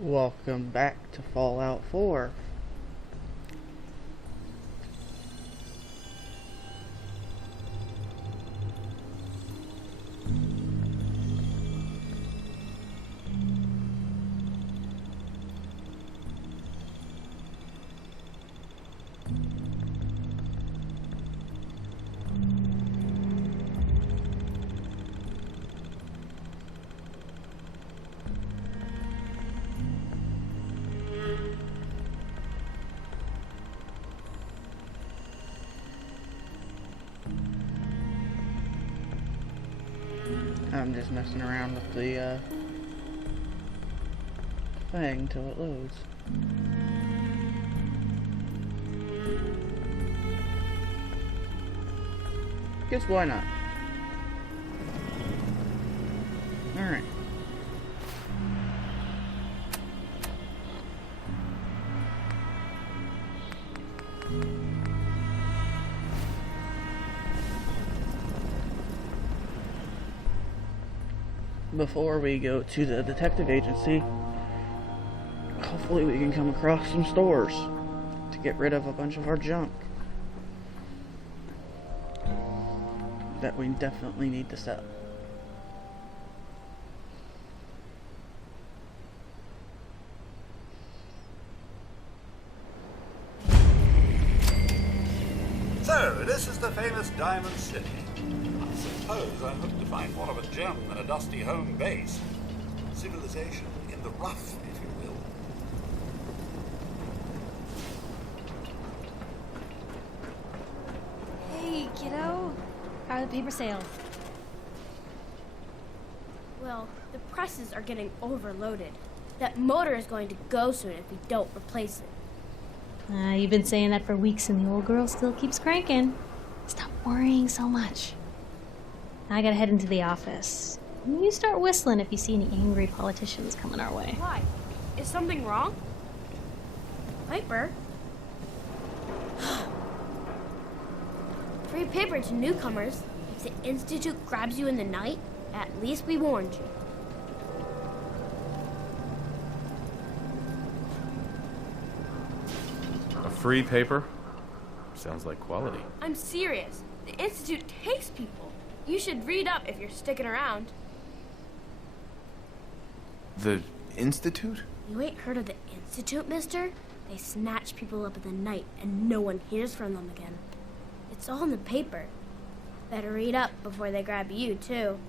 Welcome back to Fallout 4. I'm just messing around with the thing till it loads. Guess why not? Alright. Before we go to the detective agency, hopefully we can come across some stores to get rid of a bunch of our junk that we definitely need to sell. So, this is the famous Diamond City. I suppose I hope to find more of a gem than a dusty home base. Civilization in the rough, if you will. Hey, kiddo. How are the paper sales? Well, the presses are getting overloaded. That motor is going to go soon if we don't replace it. You've been saying that for weeks and the old girl still keeps cranking. Stop worrying so much. I gotta head into the office. You start whistling if you see any angry politicians coming our way. Why? Is something wrong? Piper? Free paper to newcomers. If the Institute grabs you in the night, at least we warned you. A free paper? Sounds like quality. I'm serious. The Institute takes people. You should read up if you're sticking around. The Institute? You ain't heard of the Institute, mister? They snatch people up in the night and no one hears from them again. It's all in the paper. Better read up before they grab you, too.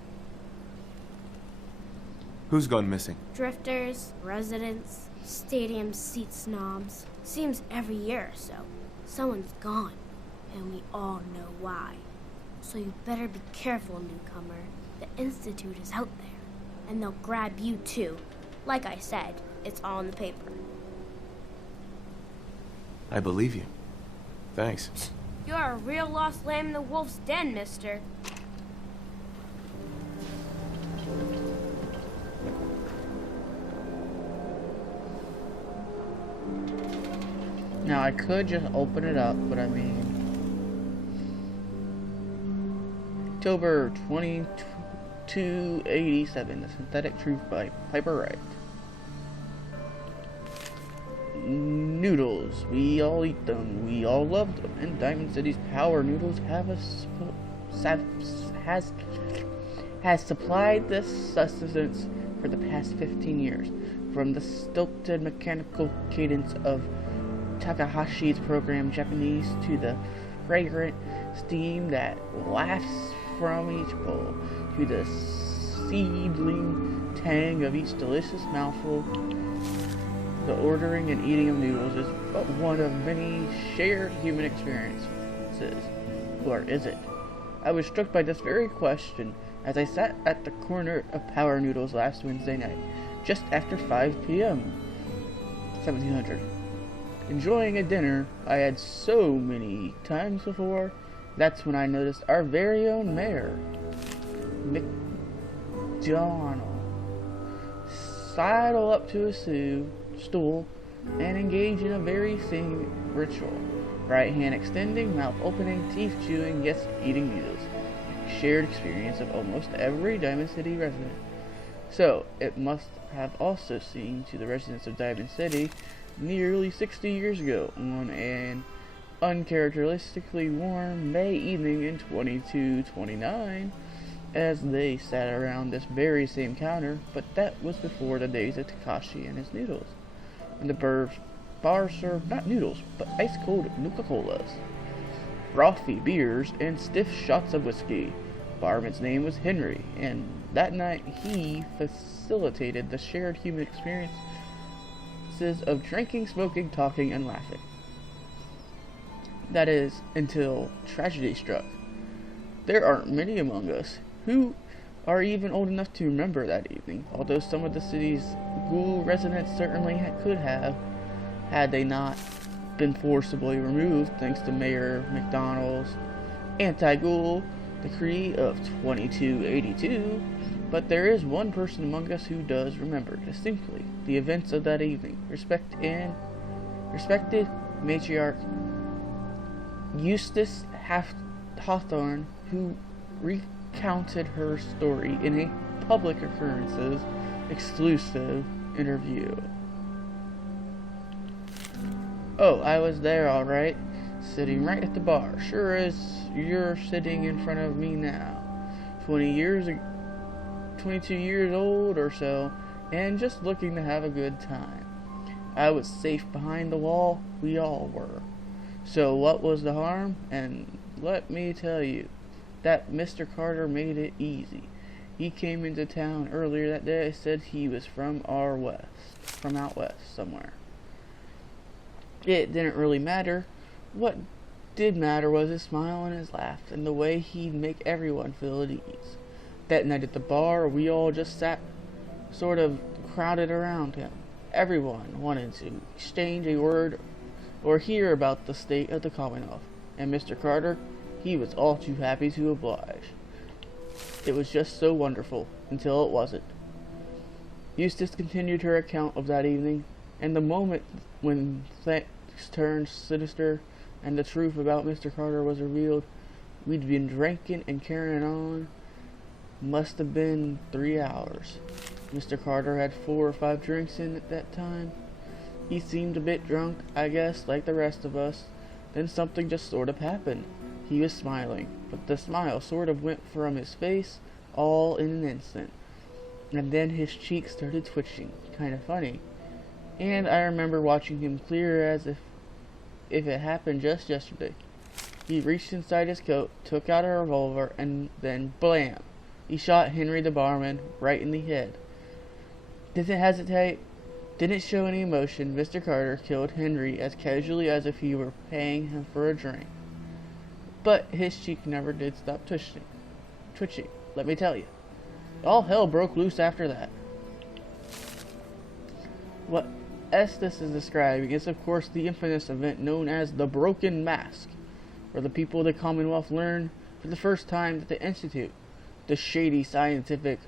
Who's gone missing? Drifters, residents, stadium seat snobs. Seems every year or so. Someone's gone, and we all know why. So you better be careful, newcomer. The Institute is out there, and they'll grab you too. Like I said, it's all in the paper. I believe you. Thanks. You're a real lost lamb in the wolf's den, mister. Now I could just open it up, but I mean, October 2287, The Synthetic Truth by Piper Wright. Noodles, we all eat them, we all love them, and Diamond City's power noodles has supplied this sustenance for the past 15 years. From the stilted mechanical cadence of Takahashi's program Japanese to the fragrant steam that wafts from each bowl, to the seedling tang of each delicious mouthful. The ordering and eating of noodles is but one of many shared human experiences. Or is it? I was struck by this very question as I sat at the corner of Power Noodles last Wednesday night, just after 5 p.m. 1700. Enjoying a dinner I had so many times before. That's when I noticed our very own mayor, McDonald, sidle up to a stool and engage in a very same ritual. Right hand extending, mouth opening, teeth chewing, yes, eating noodles. Shared experience of almost every Diamond City resident. So, it must have also seemed to the residents of Diamond City nearly 60 years ago on an uncharacteristically warm May evening in 2229 as they sat around this very same counter, but that was before the days of Takashi and his noodles. And the bar served not noodles, but ice-cold Nuka-Colas, frothy beers, and stiff shots of whiskey. Barman's name was Henry, and that night he facilitated the shared human experiences of drinking, smoking, talking, and laughing. That is, until tragedy struck. There aren't many among us who are even old enough to remember that evening, although some of the city's ghoul residents certainly could have, had they not been forcibly removed thanks to Mayor McDonald's anti-ghoul decree of 2282. But there is one person among us who does remember distinctly the events of that evening. Respected matriarch Eustace Hawthorne, who recounted her story in a public occurrences exclusive interview. Oh, I was there all right, sitting right at the bar, sure as you're sitting in front of me now. 22 years old or so, and just looking to have a good time. I was safe behind the wall, we all were. So what was the harm? And let me tell you, that Mr. Carter made it easy. He came into town earlier that day, said he was from out west somewhere. It didn't really matter. What did matter was his smile and his laugh, and the way he'd make everyone feel at ease. That night at the bar, we all just sat sort of crowded around him. Everyone wanted to exchange a word or hear about the state of the Commonwealth, and Mr. Carter, he was all too happy to oblige. It was just so wonderful, until it wasn't. Eustace continued her account of that evening, and the moment when things turned sinister and the truth about Mr. Carter was revealed. We'd been drinking and carrying on. Must have been 3 hours. Mr. Carter had 4 or 5 drinks in at that time. He seemed a bit drunk, I guess, like the rest of us. Then something just sort of happened. He was smiling, but the smile sort of went from his face all in an instant. And then his cheeks started twitching, kind of funny. And I remember watching him clear as if it happened just yesterday. He reached inside his coat, took out a revolver, and then blam! He shot Henry the barman right in the head. Didn't hesitate, didn't show any emotion. Mr. Carter killed Henry as casually as if he were paying him for a drink. But his cheek never did stop twitching, let me tell you. All hell broke loose after that. What Estes is describing is, of course, the infamous event known as the Broken Mask, where the people of the Commonwealth learned for the first time that the Institute, the shady scientific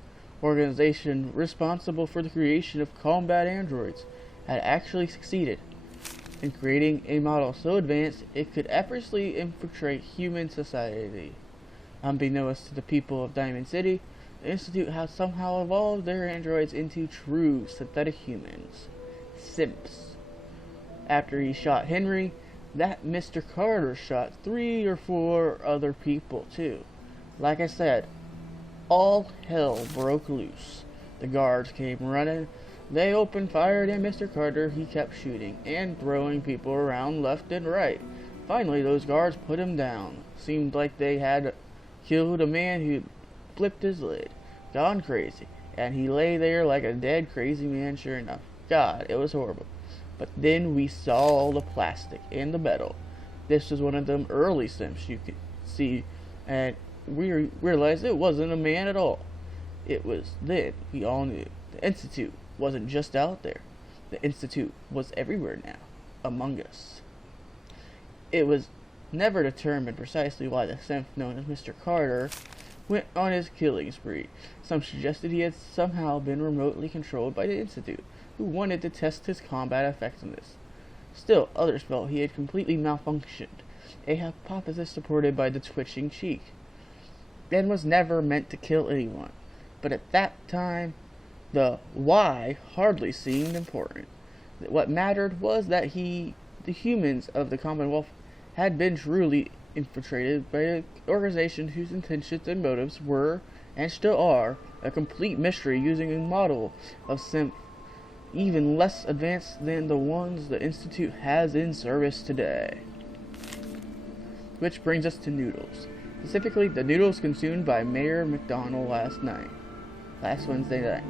organization responsible for the creation of combat androids, had actually succeeded in creating a model so advanced it could effortlessly infiltrate human society. Unbeknownst to the people of Diamond City, the Institute had somehow evolved their androids into true synthetic humans. Simps. After he shot Henry, that Mr. Carter shot 3 or 4 other people too. Like I said, all hell broke loose. The guards came running. They opened fire at Mr. Carter. He kept shooting and throwing people around left and right. Finally, those guards put him down. Seemed like they had killed a man who flipped his lid, gone crazy, and he lay there like a dead crazy man sure enough. God, it was horrible. But then we saw all the plastic and the metal. This was one of them early simps you could see, and we realized it wasn't a man at all. It was then we all knew the Institute wasn't just out there. The Institute was everywhere now, among us. It was never determined precisely why the simp known as Mr. Carter went on his killing spree. Some suggested he had somehow been remotely controlled by the Institute, who wanted to test his combat effectiveness. Still, others felt he had completely malfunctioned, a hypothesis supported by the twitching cheek, and was never meant to kill anyone. But at that time, The why hardly seemed important. What mattered was that the humans of the Commonwealth had been truly infiltrated by an organization whose intentions and motives were, and still are, a complete mystery, using a model of synth even less advanced than the ones the Institute has in service today. Which brings us to noodles. Specifically, the noodles consumed by Mayor McDonald last Wednesday night.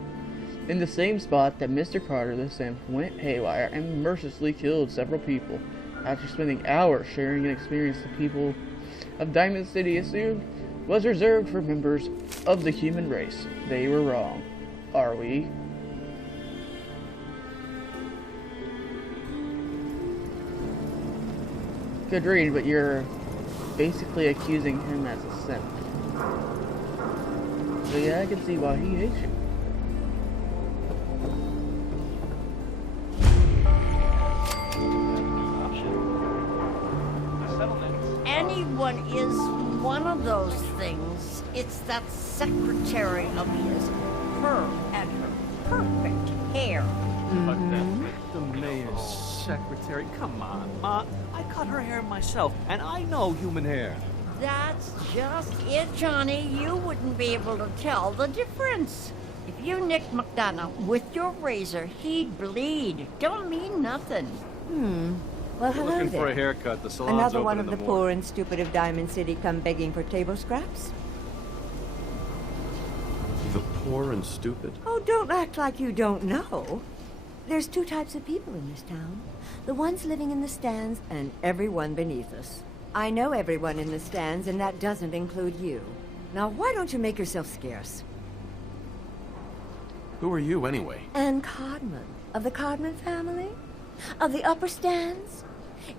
In the same spot that Mr. Carter the Synth went haywire and mercilessly killed several people after spending hours sharing an experience the people of Diamond City assumed was reserved for members of the human race. They were wrong. Are we? Good read, but you're basically accusing him as a simp. So yeah, I can see why he hates you. Anyone is one of those things. It's that secretary of his. Her and her perfect hair. The mayor's secretary. Come on, Ma. I cut her hair myself, and I know human hair. That's just it, Johnny. You wouldn't be able to tell the difference. If you nicked McDonough with your razor, he'd bleed. Don't mean nothing. Well, hello Looking there. for a haircut. The salon's Another open one in of the the morning. poor and stupid of Diamond City come begging for table scraps? The poor and stupid? Oh, don't act like you don't know. There's two types of people in this town. The ones living in the stands and everyone beneath us. I know everyone in the stands, and that doesn't include you. Now, why don't you make yourself scarce? Who are you, anyway? Anne Codman, of the Codman family? Of the upper stands?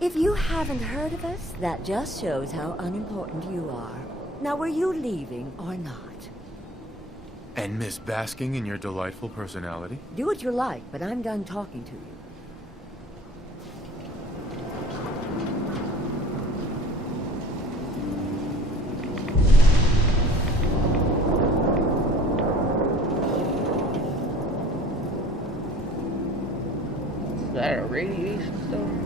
If you haven't heard of us, that just shows how unimportant you are. Now, were you leaving or not? And Miss basking in your delightful personality? Do what you like, but I'm done talking to you. Is that a radiation stone?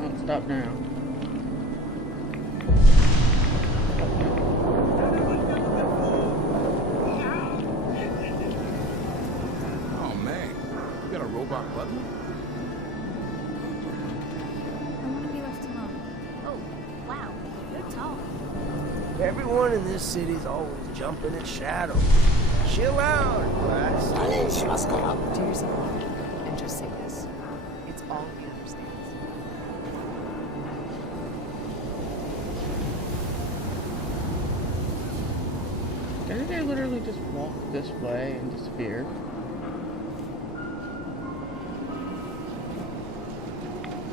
Oh, stop now. Oh man, you got a robot butler? I want to be left alone. Oh, wow. You're tall. Everyone in this city's always jumping at shadow. Chill out, class. To yourself and just say yes. It's all he understands. Didn't they literally just walk this way and disappear?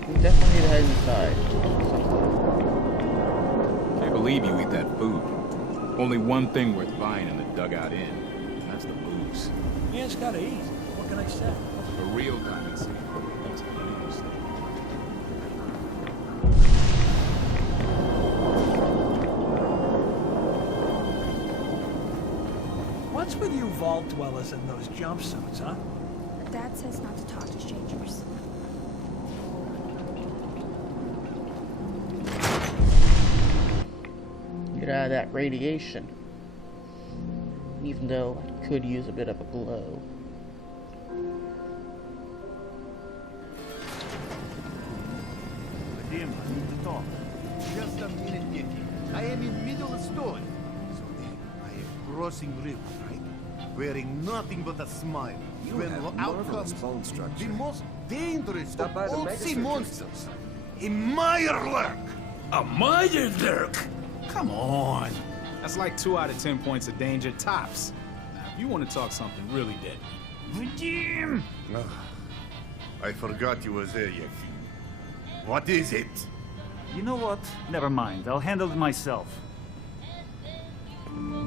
We definitely need to head inside. Can't believe you eat that food. Only one thing worth buying in the dugout inn. And that's the booze. Yeah, it's gotta eat. What can I say? The real Diamond City. That's the real stuff. What's with you vault dwellers in those jumpsuits, huh? Dad says not to talk to strangers. Get out of that radiation. Even though I could use a bit of a glow. Dear, I need to talk. Just a minute, Yeti. I am in middle of story. So then, I am crossing river, right? Wearing nothing but a smile. You when have out marvelous comes bone structure. the most dangerous Stop of by the all Mega sea Surgery. monsters. A Meyerlurk! A Meyerlurk? Come on. That's like 2 out of 10 points of danger tops. Now, if you want to talk something really deadly. Jim! I forgot you were there, Yeti. What is it? You know what? Never mind. I'll handle it myself.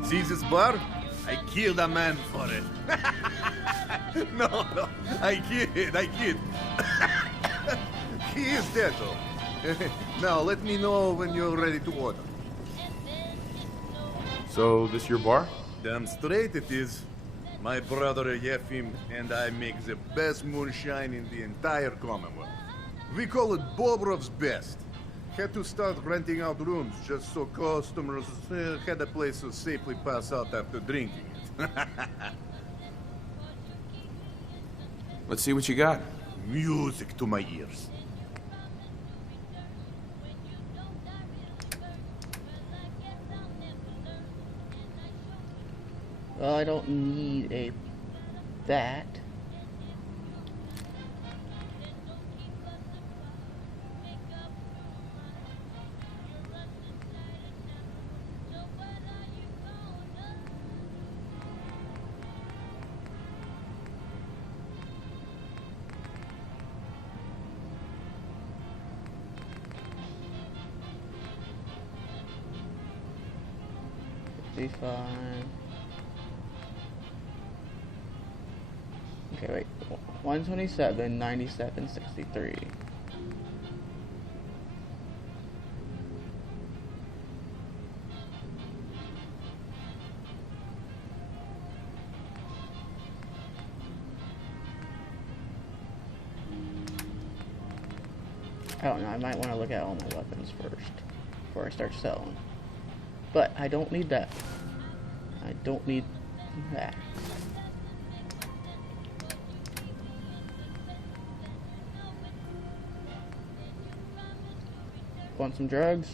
See this bar? I killed a man for it. No, I kid. He is dead, though. Now, let me know when you're ready to order. So, this your bar? Damn straight it is. My brother Yefim and I make the best moonshine in the entire Commonwealth. We call it Bobrov's Best. Had to start renting out rooms just so customers had a place to safely pass out after drinking it. Let's see what you got. Music to my ears. Well, I don't need that. Be fine. Okay, wait. 127, 97, 63. I don't know, I might want to look at all my weapons first before I start selling. But I don't need that. I don't need that. Want some drugs?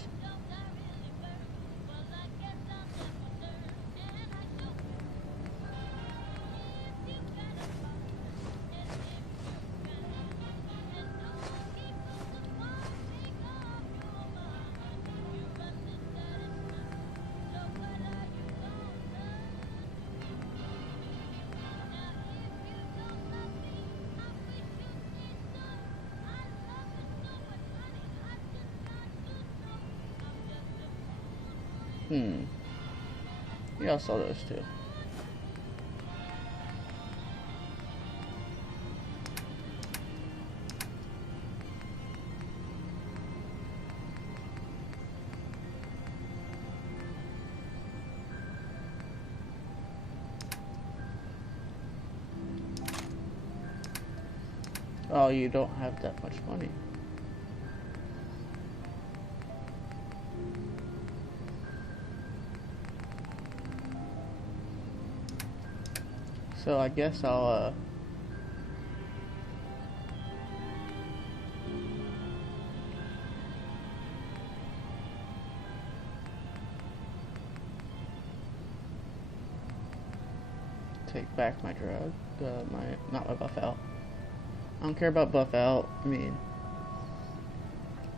Yeah, I saw those too. Oh, you don't have that much money. So I guess I'll take back my drug, not my buff out. I don't care about buff out. I mean,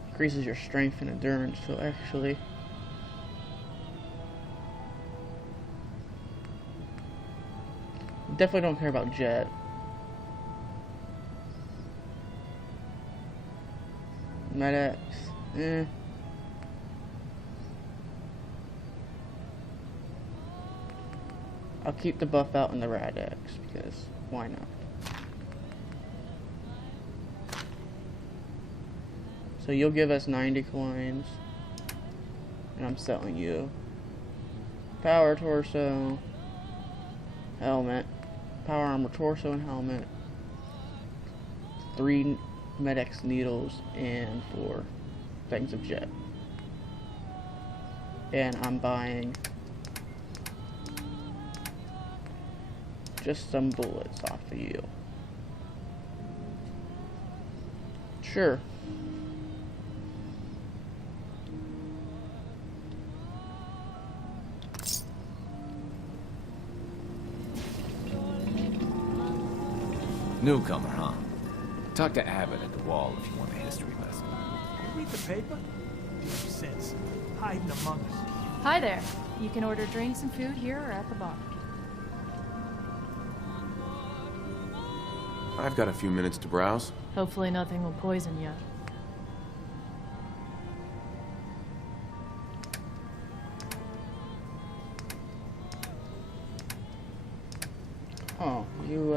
increases your strength and endurance. So actually, definitely don't care about jet. Med-X, I'll keep the buff out in the Rad-X because why not? So you'll give us 90 coins, and I'm selling you power torso, helmet, power armor torso and helmet, 3 Med-X needles, and 4 things of jet. And I'm buying just some bullets off of you. Sure. Newcomer, huh? Talk to Abbott at the wall if you want a history lesson. You read the paper? No sense. Hiding among us. Hi there. You can order drinks and food here or at the bar. I've got a few minutes to browse. Hopefully nothing will poison you. Oh, you,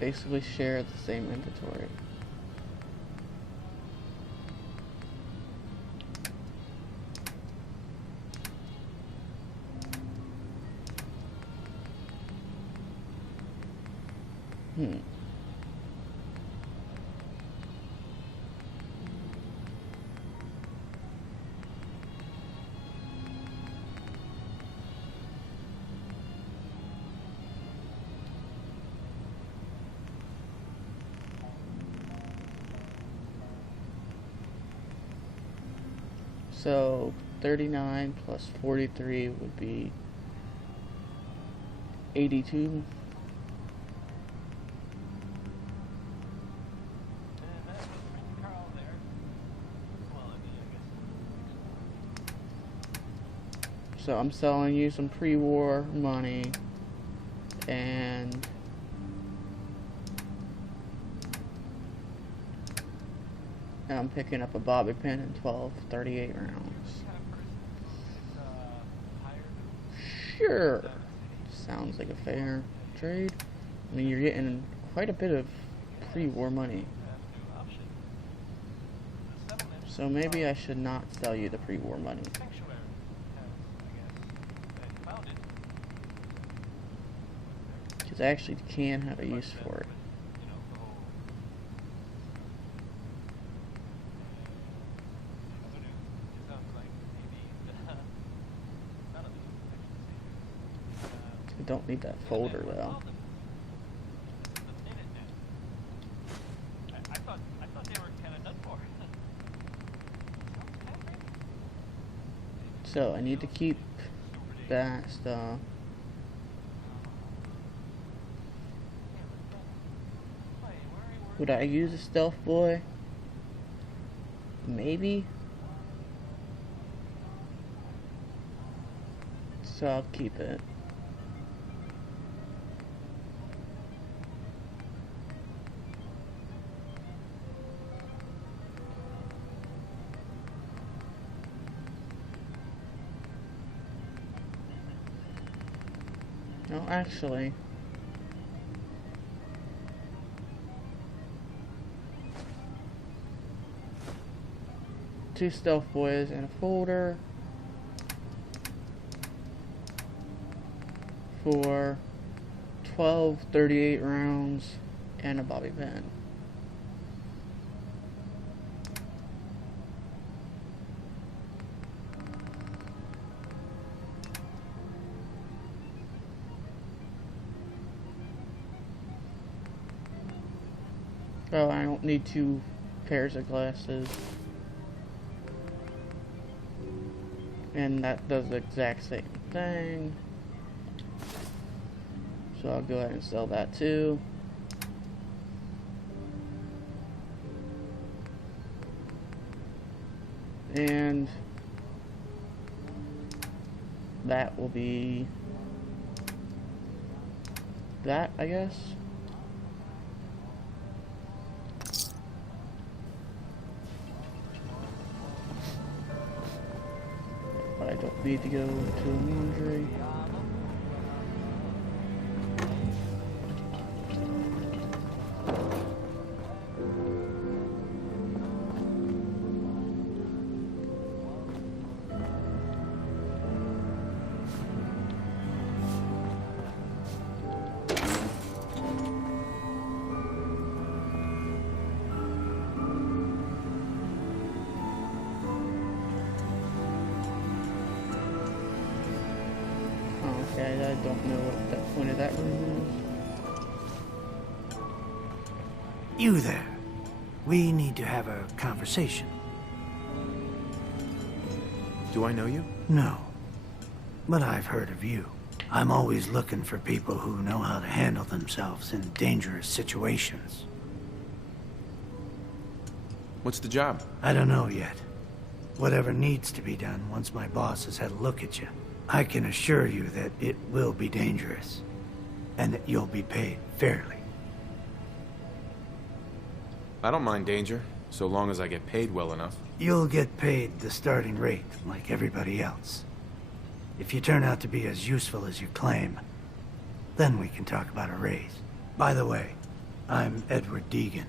basically share the same inventory. So 39 plus 43 would be 82. So I'm selling you some pre-war money, and I'm picking up a bobby pin and 12 38 rounds. Sure. Sounds like a fair trade. I mean, you're getting quite a bit of pre-war money. So maybe I should not sell you the pre-war money. Because I actually can have a use for it. I don't need that folder though. So I need to keep that stuff. Would I use a stealth boy? Maybe. So I'll keep it. No, actually. Two stealth boys and a folder for 12 38 rounds and a bobby pin. Oh, I don't need 2 pairs of glasses. And that does the exact same thing. So I'll go ahead and sell that too. And that will be that, I guess. But I don't need to go to laundry. Okay, I don't know what that point of that room is. You there. We need to have a conversation. Do I know you? No. But I've heard of you. I'm always looking for people who know how to handle themselves in dangerous situations. What's the job? I don't know yet. Whatever needs to be done once my boss has had a look at you. I can assure you that it will be dangerous, and that you'll be paid fairly. I don't mind danger, so long as I get paid well enough. You'll get paid the starting rate, like everybody else. If you turn out to be as useful as you claim, then we can talk about a raise. By the way, I'm Edward Deegan.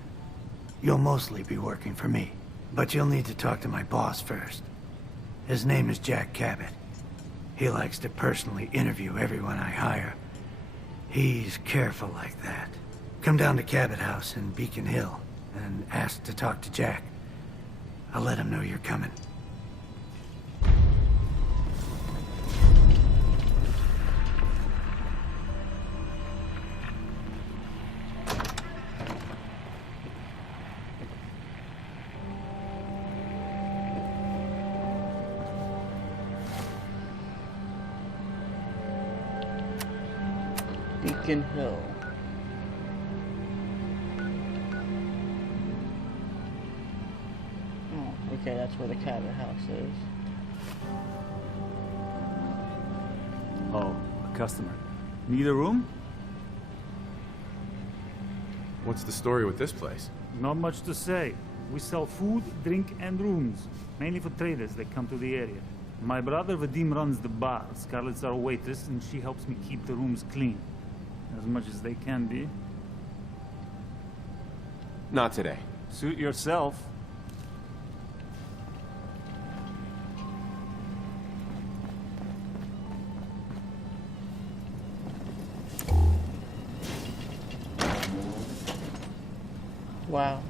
You'll mostly be working for me, but you'll need to talk to my boss first. His name is Jack Cabot. He likes to personally interview everyone I hire. He's careful like that. Come down to Cabot House in Beacon Hill and ask to talk to Jack. I'll let him know you're coming. Beacon Hill. Oh, okay, that's where the Cabot House is. Oh, a customer. Need a room? What's the story with this place? Not much to say. We sell food, drink, and rooms. Mainly for traders that come to the area. My brother Vadim runs the bar. Scarlett's our waitress, and she helps me keep the rooms clean. As much as they can be. Not today. Suit yourself. Wow.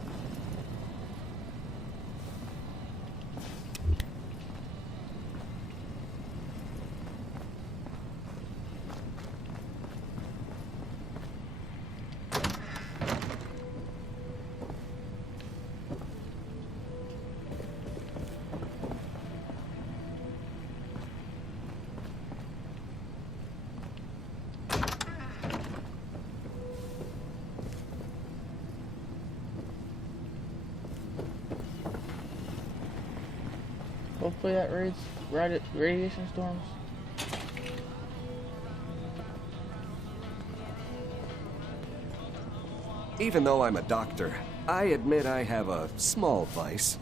Hopefully that radiation storms. Even though I'm a doctor, I admit I have a small vice.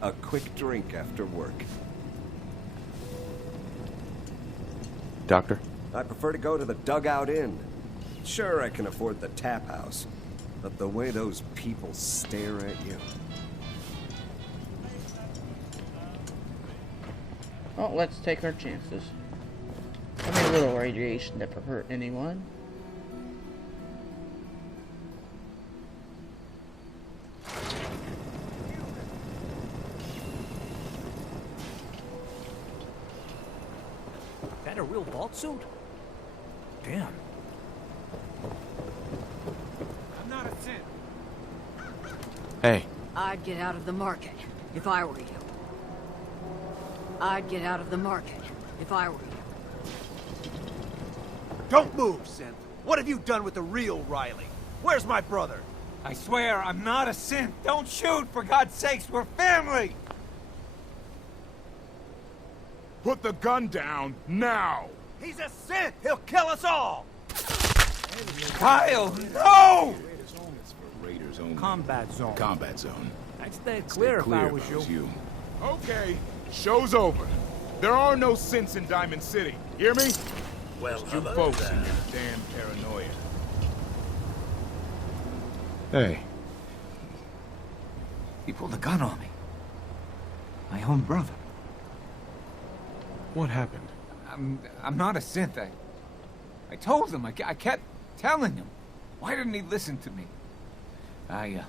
A quick drink after work. Doctor? I prefer to go to the Dugout Inn. Sure, I can afford the tap house, but the way those people stare at you... Well, let's take our chances. I mean, a little radiation never hurt anyone. That a real vault suit? Damn. I'm not a synth. Hey. I'd get out of the market if I were you. I'd get out of the market if I were you. Don't move, synth. What have you done with the real Riley? Where's my brother? I swear I'm not a synth. Don't shoot, for God's sakes. We're family. Put the gun down, now! He's a synth! He'll kill us all! Kyle, no! Combat zone. Combat zone. I'd stay clear if I was you. Okay, show's over. There are no synths in Diamond City. Hear me? Well, you folks and your damn paranoia. Hey. He pulled a gun on me. My own brother. What happened? I'm not a synth. I told him. I kept telling him. Why didn't he listen to me? I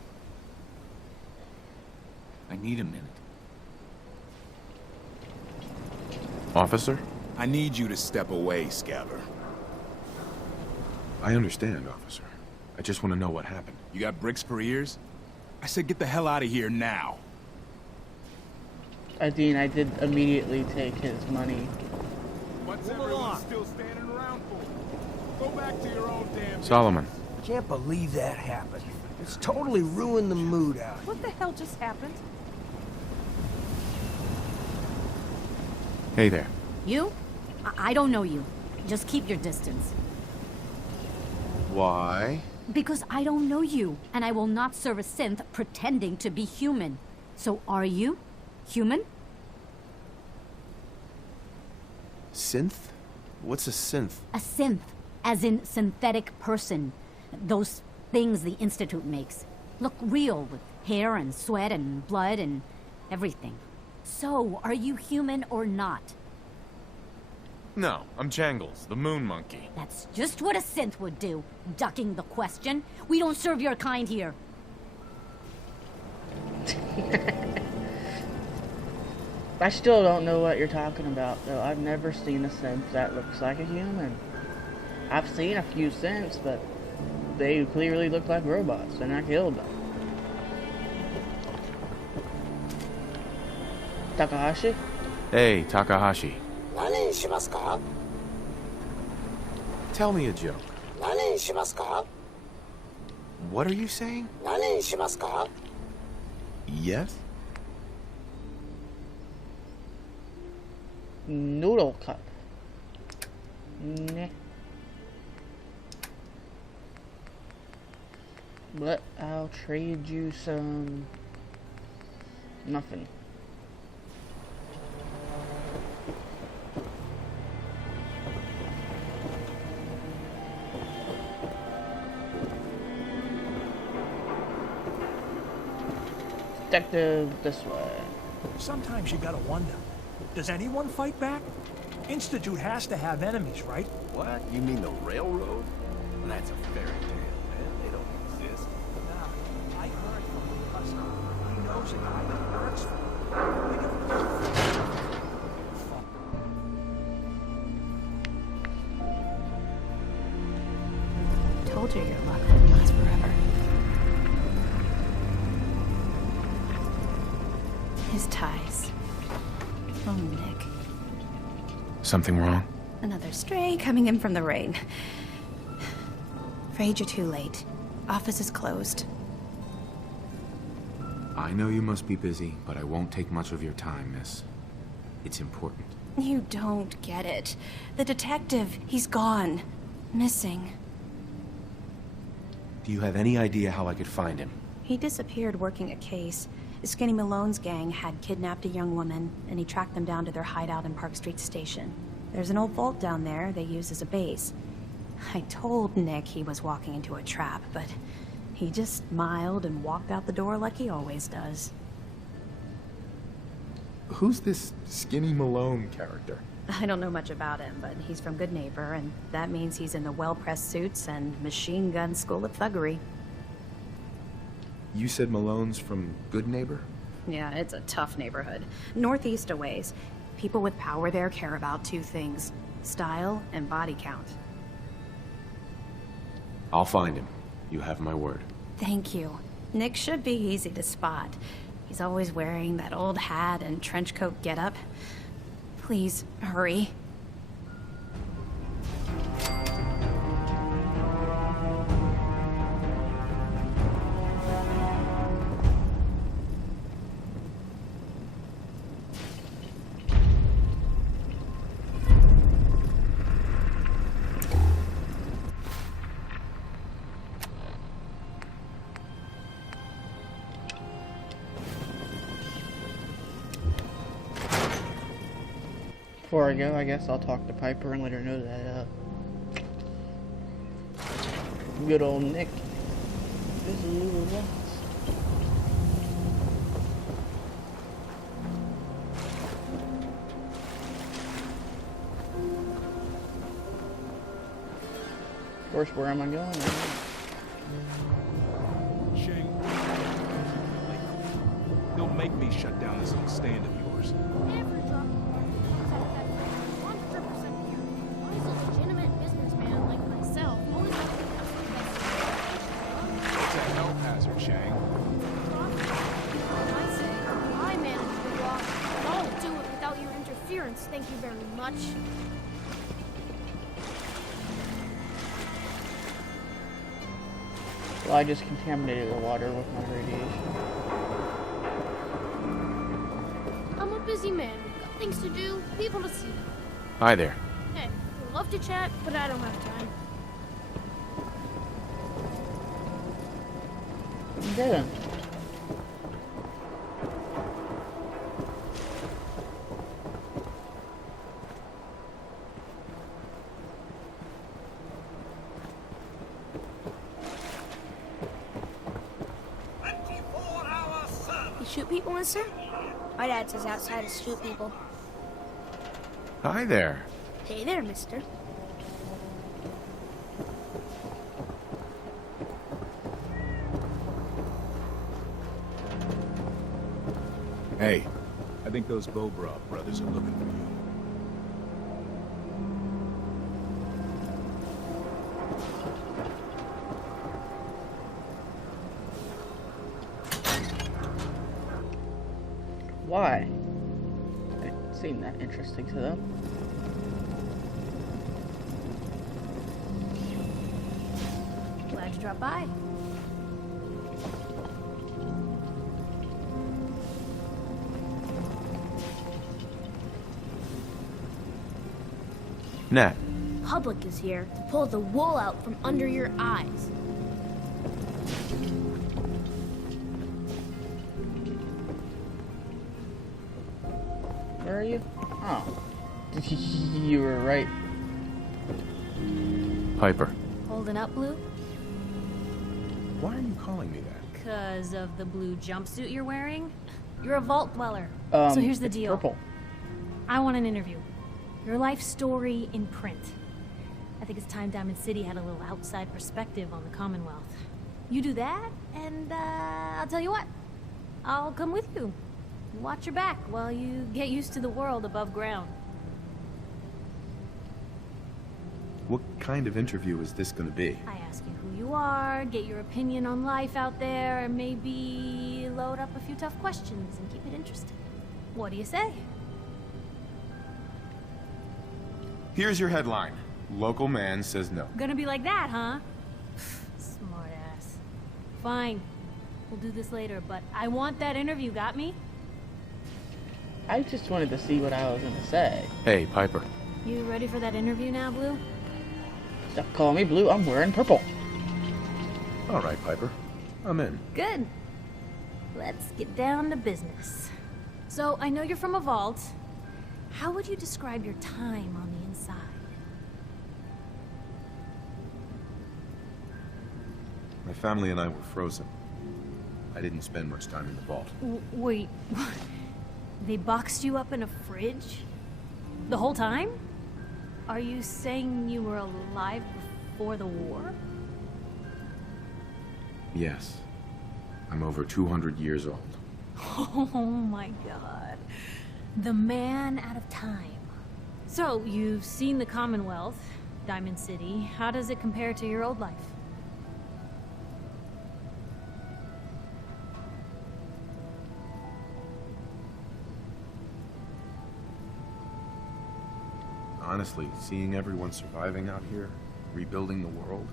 need a minute. Officer? I need you to step away, Scabber. I understand, officer. I just want to know what happened. You got bricks for ears? I said get the hell out of here now. Dean, I did immediately take his money. What's everyone still standing around for? Go back to your own damn... Solomon. Can't believe that happened. It's totally ruined the mood out here. What the hell just happened? Hey there. You? I don't know you. Just keep your distance. Why? Because I don't know you, and I will not serve a synth pretending to be human. So are you human? Synth? What's a synth? A synth, as in synthetic person. Those things the Institute makes look real with hair and sweat and blood and everything. So, are you human or not? No, I'm Jangles, the moon monkey. That's just what a synth would do, ducking the question. We don't serve your kind here. I still don't know what you're talking about, though. I've never seen a synth that looks like a human. I've seen a few synths, but they clearly look like robots, and I killed them. Takahashi? Hey, Takahashi. Tell me a joke. What are you saying? Yes? Noodle cup. Nah. But I'll trade you some... nothing. Detective this way. Sometimes you gotta wonder, does anyone fight back? Institute has to have enemies, right? What? You mean the railroad? That's a fairy tale, man. They don't exist. Nah, I heard from the customer. He knows a guy that works for him. Told you your luck wouldn't last forever. His ties. Oh, Nick. Something wrong? Another stray coming in from the rain. Afraid you're too late. Office is closed. I know you must be busy, but I won't take much of your time, miss. It's important. You don't get it. The detective, he's gone. Missing. Do you have any idea how I could find him? He disappeared working a case. Skinny Malone's gang had kidnapped a young woman, and he tracked them down to their hideout in Park Street Station. There's an old vault down there they use as a base. I told Nick he was walking into a trap, but he just smiled and walked out the door like he always does. Who's this Skinny Malone character? I don't know much about him, but he's from Good Neighbor, and that means he's in the well-pressed suits and machine gun school of thuggery. You said Malone's from Good Neighbor? Yeah, it's a tough neighborhood. Northeast a ways. People with power there care about two things: style and body count. I'll find him. You have my word. Thank you. Nick should be easy to spot. He's always wearing that old hat and trench coat getup. Please, hurry. Before I go, I guess I'll talk to Piper and let her know that, good old Nick is a little lost. Of course, where am I going? Shane, don't make me shut down this little stand of yours. Thank you very much. Well, I just contaminated the water with my radiation. I'm a busy man. Got things to do, people to see. Hi there. Hey, would love to chat, but I don't have time. Okay then. Shoot people, mister? My dad says outside is shoot people. Hi there. Hey there, mister. Hey, I think those Bobroff brothers are looking for you. Why? It seemed that interesting to them. Glad you dropped by. Nat. Public is here to pull the wool out from under your eyes. Where are you? Oh. You were right. Piper. Holding up, Blue? Why are you calling me that? Because of the blue jumpsuit you're wearing? You're a vault dweller. So here's the it's deal. Purple. I want an interview. Your life story in print. I think it's time Diamond City had a little outside perspective on the Commonwealth. You do that, and I'll tell you what. I'll come with you. Watch your back while you get used to the world above ground. What kind of interview is this going to be? I ask you who you are, get your opinion on life out there, and maybe load up a few tough questions and keep it interesting. What do you say? Here's your headline. Local man says no. Gonna be like that, huh? Smart ass. Fine. We'll do this later, but I want that interview, got me? I just wanted to see what I was gonna say. Hey, Piper. You ready for that interview now, Blue? Stop calling me Blue, I'm wearing purple. All right, Piper. I'm in. Good. Let's get down to business. So, I know you're from a vault. How would you describe your time on the inside? My family and I were frozen. I didn't spend much time in the vault. Wait, they boxed you up in a fridge? The whole time? Are you saying you were alive before the war? Yes. I'm over 200 years old. Oh my god. The man out of time. So, you've seen the Commonwealth, Diamond City. How does it compare to your old life? Honestly, seeing everyone surviving out here, rebuilding the world,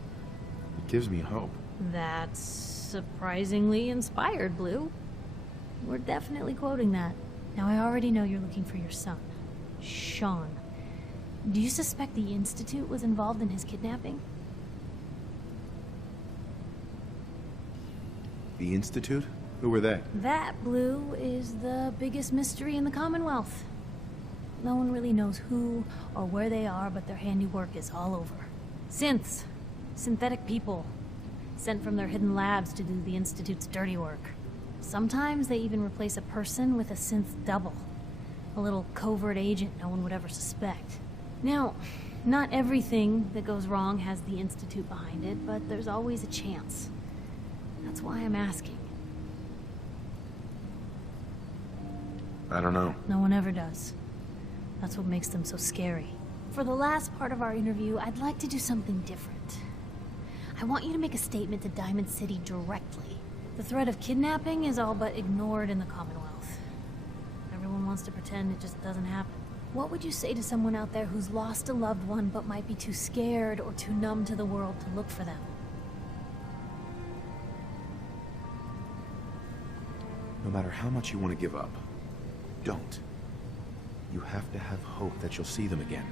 it gives me hope. That's surprisingly inspired, Blue. We're definitely quoting that. Now, I already know you're looking for your son, Sean. Do you suspect the Institute was involved in his kidnapping? The Institute? Who were they? That, Blue, is the biggest mystery in the Commonwealth. No one really knows who or where they are, but their handiwork is all over. Synths. Synthetic people. Sent from their hidden labs to do the Institute's dirty work. Sometimes they even replace a person with a synth double. A little covert agent no one would ever suspect. Now, not everything that goes wrong has the Institute behind it, but there's always a chance. That's why I'm asking. I don't know. No one ever does. That's what makes them so scary. For the last part of our interview, I'd like to do something different. I want you to make a statement to Diamond City directly. The threat of kidnapping is all but ignored in the Commonwealth. Everyone wants to pretend it just doesn't happen. What would you say to someone out there who's lost a loved one but might be too scared or too numb to the world to look for them? No matter how much you want to give up, don't. You have to have hope that you'll see them again.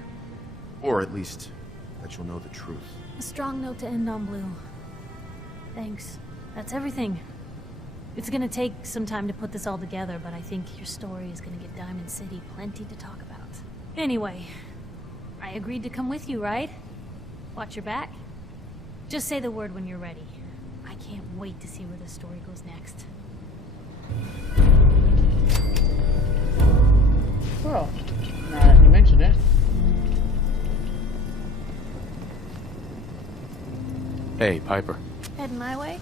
Or at least, that you'll know the truth. A strong note to end on, Blue. Thanks. That's everything. It's gonna take some time to put this all together, but I think your story is gonna give Diamond City plenty to talk about. Anyway, I agreed to come with you, right? Watch your back. Just say the word when you're ready. I can't wait to see where this story goes next. Well, now that you mention it. Hey, Piper. Heading my way?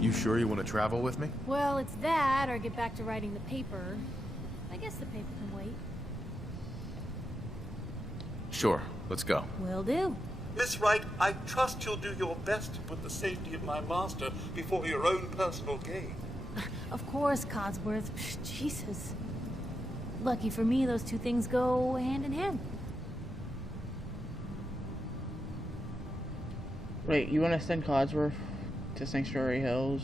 You sure you want to travel with me? Well, it's that, or get back to writing the paper. I guess the paper can wait. Sure, let's go. Will do. Miss Wright, I trust you'll do your best to put the safety of my master before your own personal gain. Of course, Codsworth. Jesus. Lucky for me, those two things go hand in hand. Wait, you want to send Codsworth to Sanctuary Hills?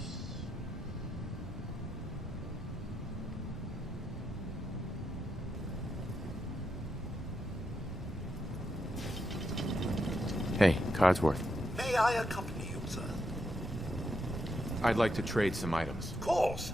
Hey, Codsworth. May I accompany you, sir? I'd like to trade some items. Of course.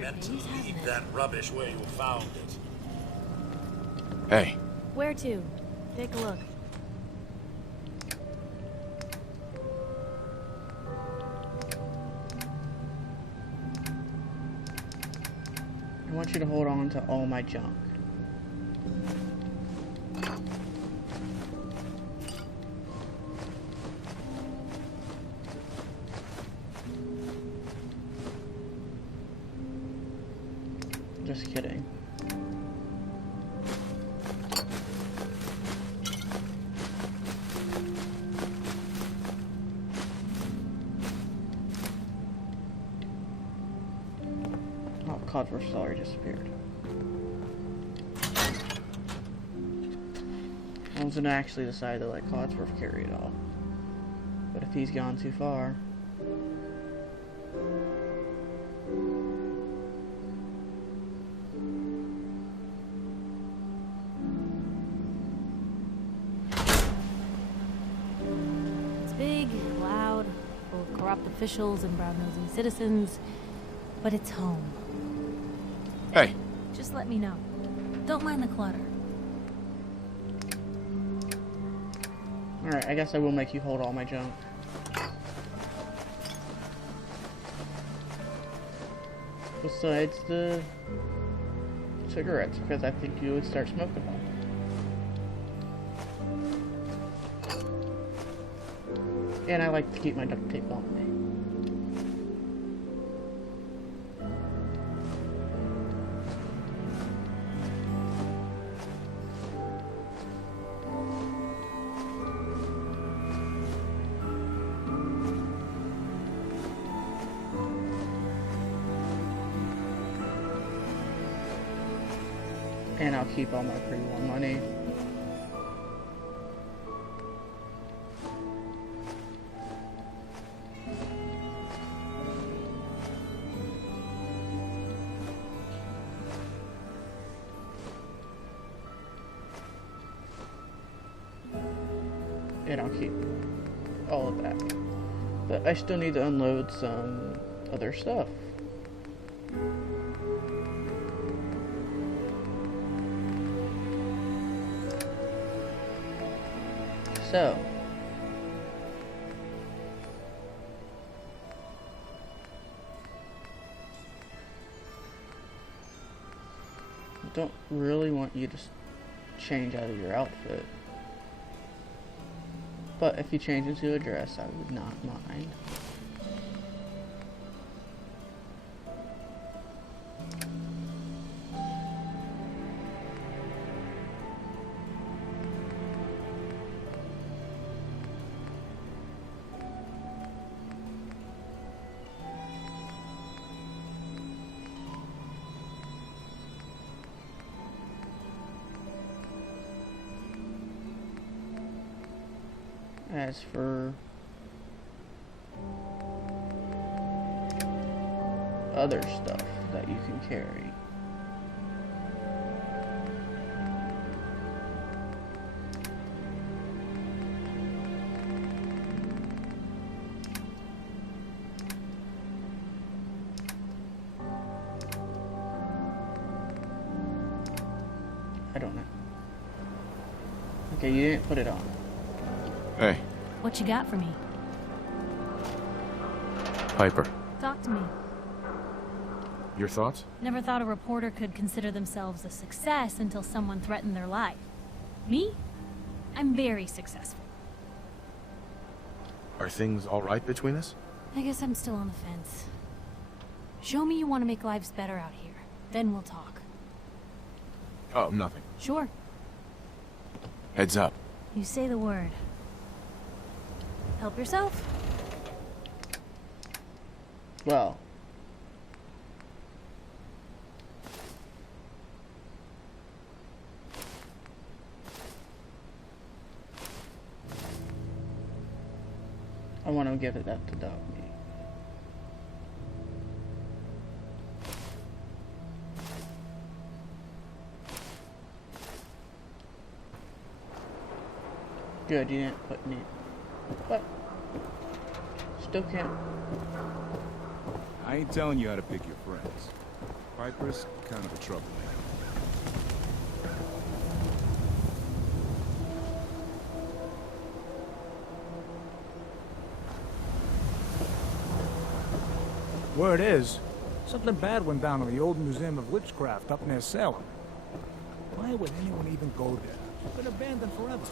Meant to leave that rubbish where you found it. Hey. Where to? Take a look. I want you to hold on to all my junk. Just kidding. Oh, Codsworth's already disappeared. I was gonna actually decide to let Codsworth carry it all. But if he's gone too far... Corrupt officials and brown-nosing citizens, but it's home. Hey. Just let me know. Don't mind the clutter. Alright, I guess I will make you hold all my junk. Besides the cigarettes, because I think you would start smoking them. And I like to keep my duct tape on me. And I'll keep all my pre-war money. And I'll keep all of that. But I still need to unload some other stuff. So, I don't really want you to change out of your outfit. But if you change into a dress, I would not mind. As for other stuff that you can carry, I don't know. Okay, you didn't put it on. Hey, What you got for me? Piper. Talk to me. Your thoughts? Never thought a reporter could consider themselves a success until someone threatened their life. Me? I'm very successful. Are things all right between us? I guess I'm still on the fence. Show me you want to make lives better out here. Then we'll talk. Oh, nothing. Sure. Heads up. You say the word. Help yourself. Well, I want to give it that to Dog Meat. Good, you didn't put me. But still can't. I ain't telling you how to pick your friends. Piper's kind of a troublemaker. Word is, something bad went down in the old Museum of Witchcraft up near Salem. Why would anyone even go there? It's been abandoned forever.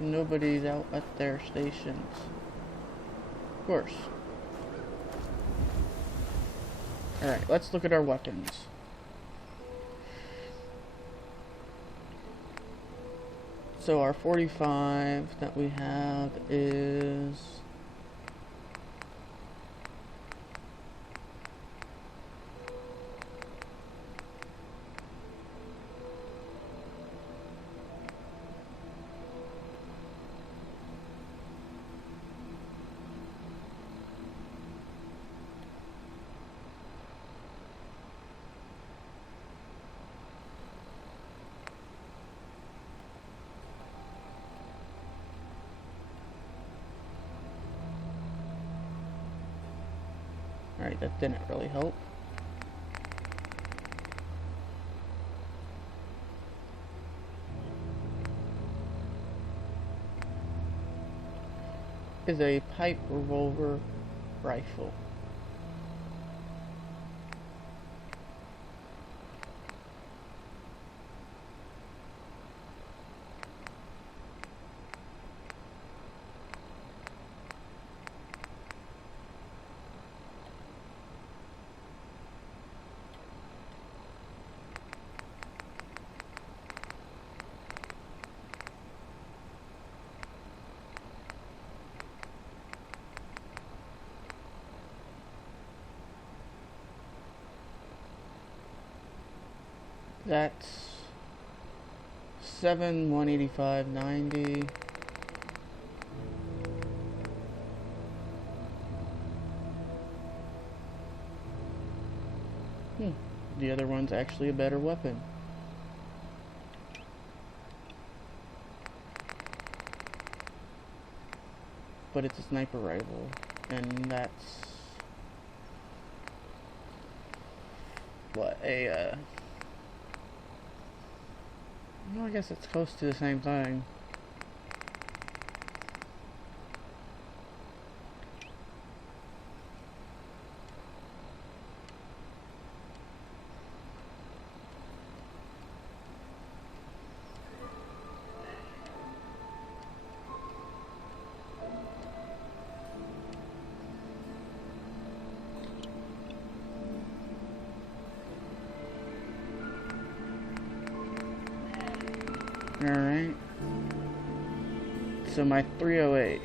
Nobody's out at their stations. Of course. Alright, let's look at our weapons. So our 45 that we have is... Alright, that didn't really help. Is a pipe revolver rifle. That's 7, 185, 90. The other one's actually a better weapon. But it's a sniper rifle, and that's what well, I guess it's close to the same thing. Alright. So my 308.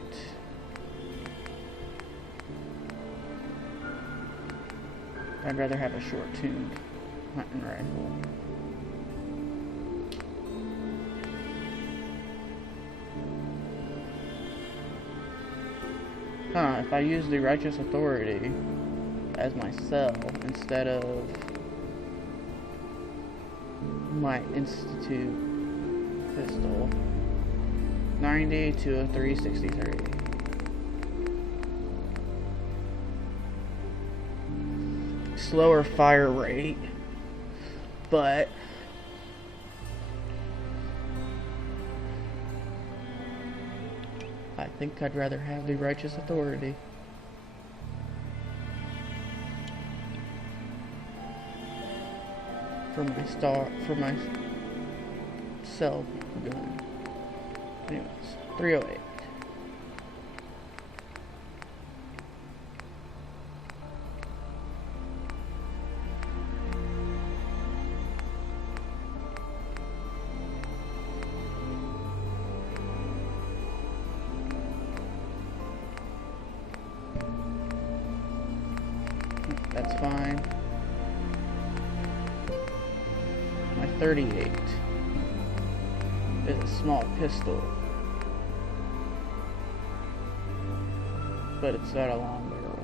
I'd rather have a short-tuned hunting rifle. Huh, if I use the righteous authority as my cell instead of my institute pistol. 90, 203, 63. Slower fire rate, but I think I'd rather have the righteous authority. For my cell gun. Anyways, 308. That's fine. My 38 is a small pistol, but it's got a long barrel.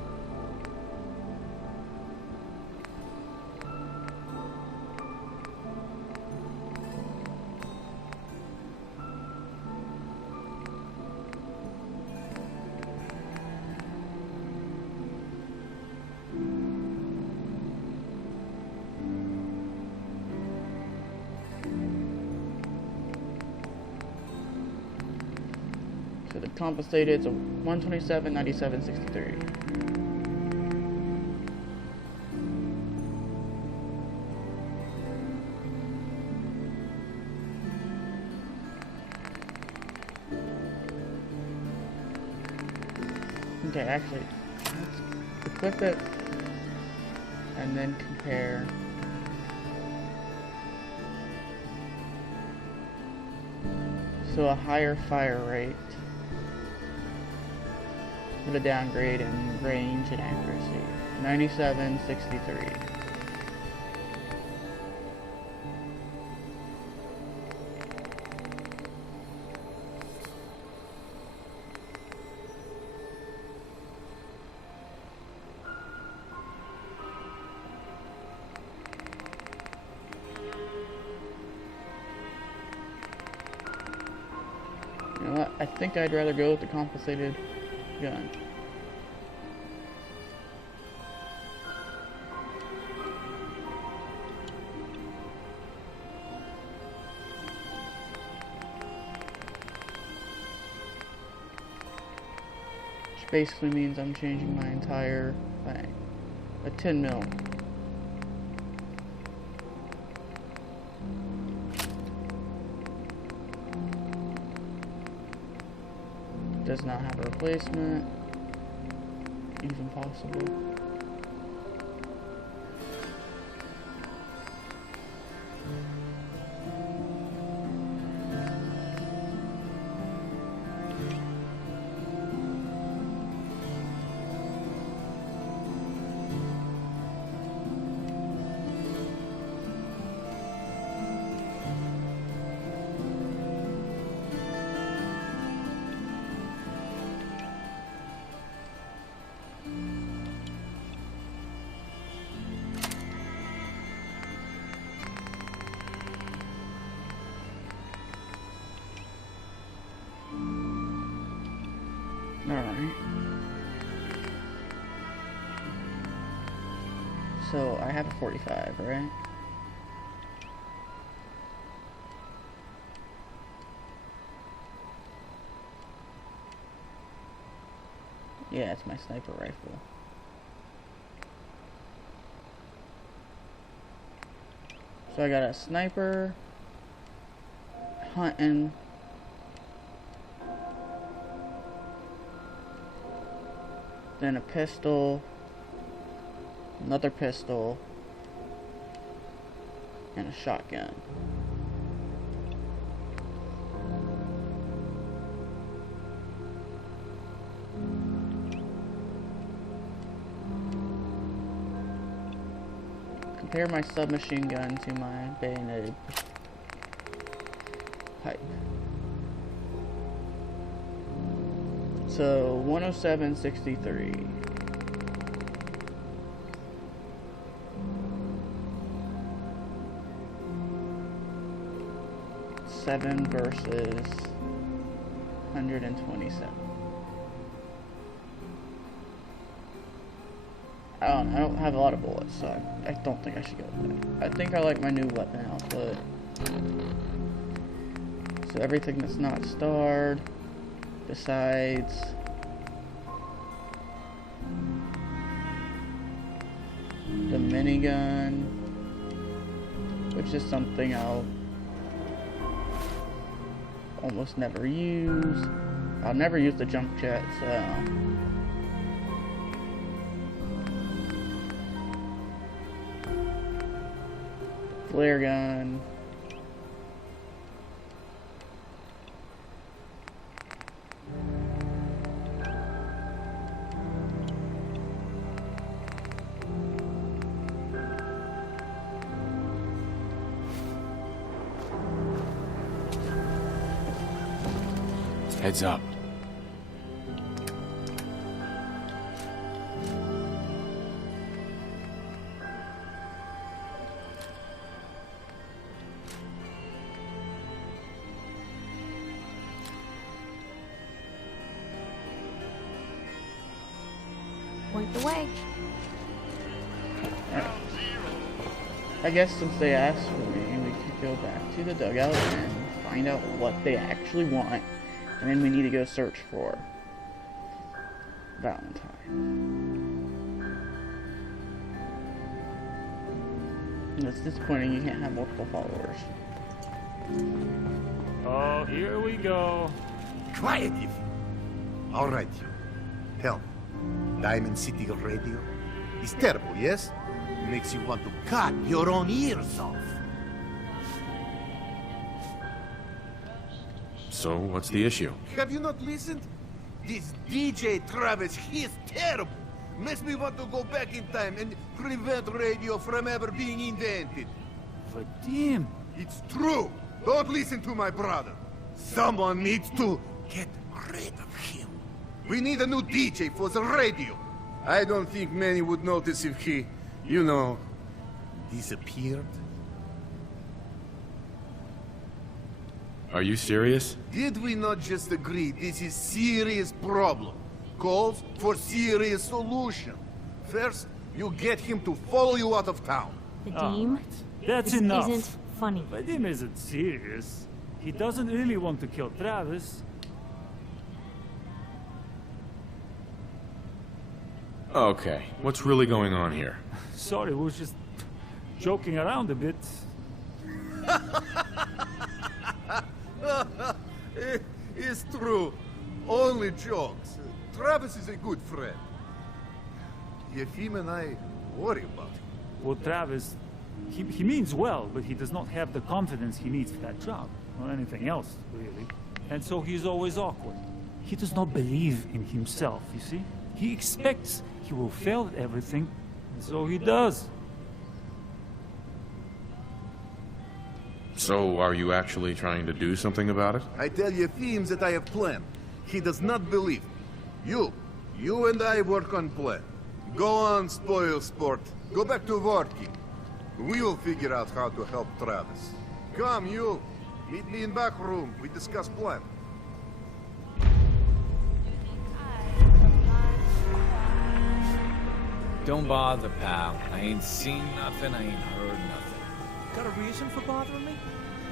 So the compensated, it's a 127, 97, 63. Okay, actually, let's equip it and then compare. So a higher fire rate with a downgrade in range and accuracy. 97, 63. You know what? I think I'd rather go with the compensated gun. Which basically means I'm changing my entire thing. A 10 mil. Does not have a replacement, even possible. Alright. So I have a 45, right? Yeah, it's my sniper rifle. So I got a sniper, hunting, then a pistol, another pistol, and a shotgun. Compare my submachine gun to my bayoneted pipe. So 107.63. Seven versus 127. I don't have a lot of bullets, so I don't think I should go with that. I think I like my new weapon output. So everything that's not starred, besides the minigun, which is something I'll almost never use. I'll never use the jump jet, so flare gun. Heads up. Point the way. I guess since they asked for me, we could go back to the dugout and find out what they actually want. And then we need to go search for Valentine. And it's disappointing you can't have multiple followers. Oh, here we go. Quiet, you. All right, you. Tell me, Diamond City Radio is terrible, yes? Makes you want to cut your own ears off. So, what's the issue? Have you not listened? This DJ Travis, he is terrible. Makes me want to go back in time and prevent radio from ever being invented. Vadim! It's true. Don't listen to my brother. Someone needs to get rid of him. We need a new DJ for the radio. I don't think many would notice if he, you know, disappeared. Are you serious? Did we not just agree this is serious problem? Calls for serious solution. First, you get him to follow you out of town. Vadim, That's this enough. isn't funny. Vadim isn't serious. He doesn't really want to kill Travis. Okay, what's really going on here? Sorry, we was just joking around a bit. It's true. Only jokes. Travis is a good friend. Yefim and I worry about him. Well, Travis, he means well, but he does not have the confidence he needs for that job, or anything else, really. And so he's always awkward. He does not believe in himself, you see? He expects he will fail at everything, and so he does. So, are you actually trying to do something about it? I tell Yefim that I have planned. He does not believe me. You and I work on plan. Go on, spoil sport. Go back to working. We will figure out how to help Travis. Come, you. Meet me in back room. We discuss plan. Don't bother, pal. I ain't seen nothing, I ain't heard nothing. Got a reason for bothering me?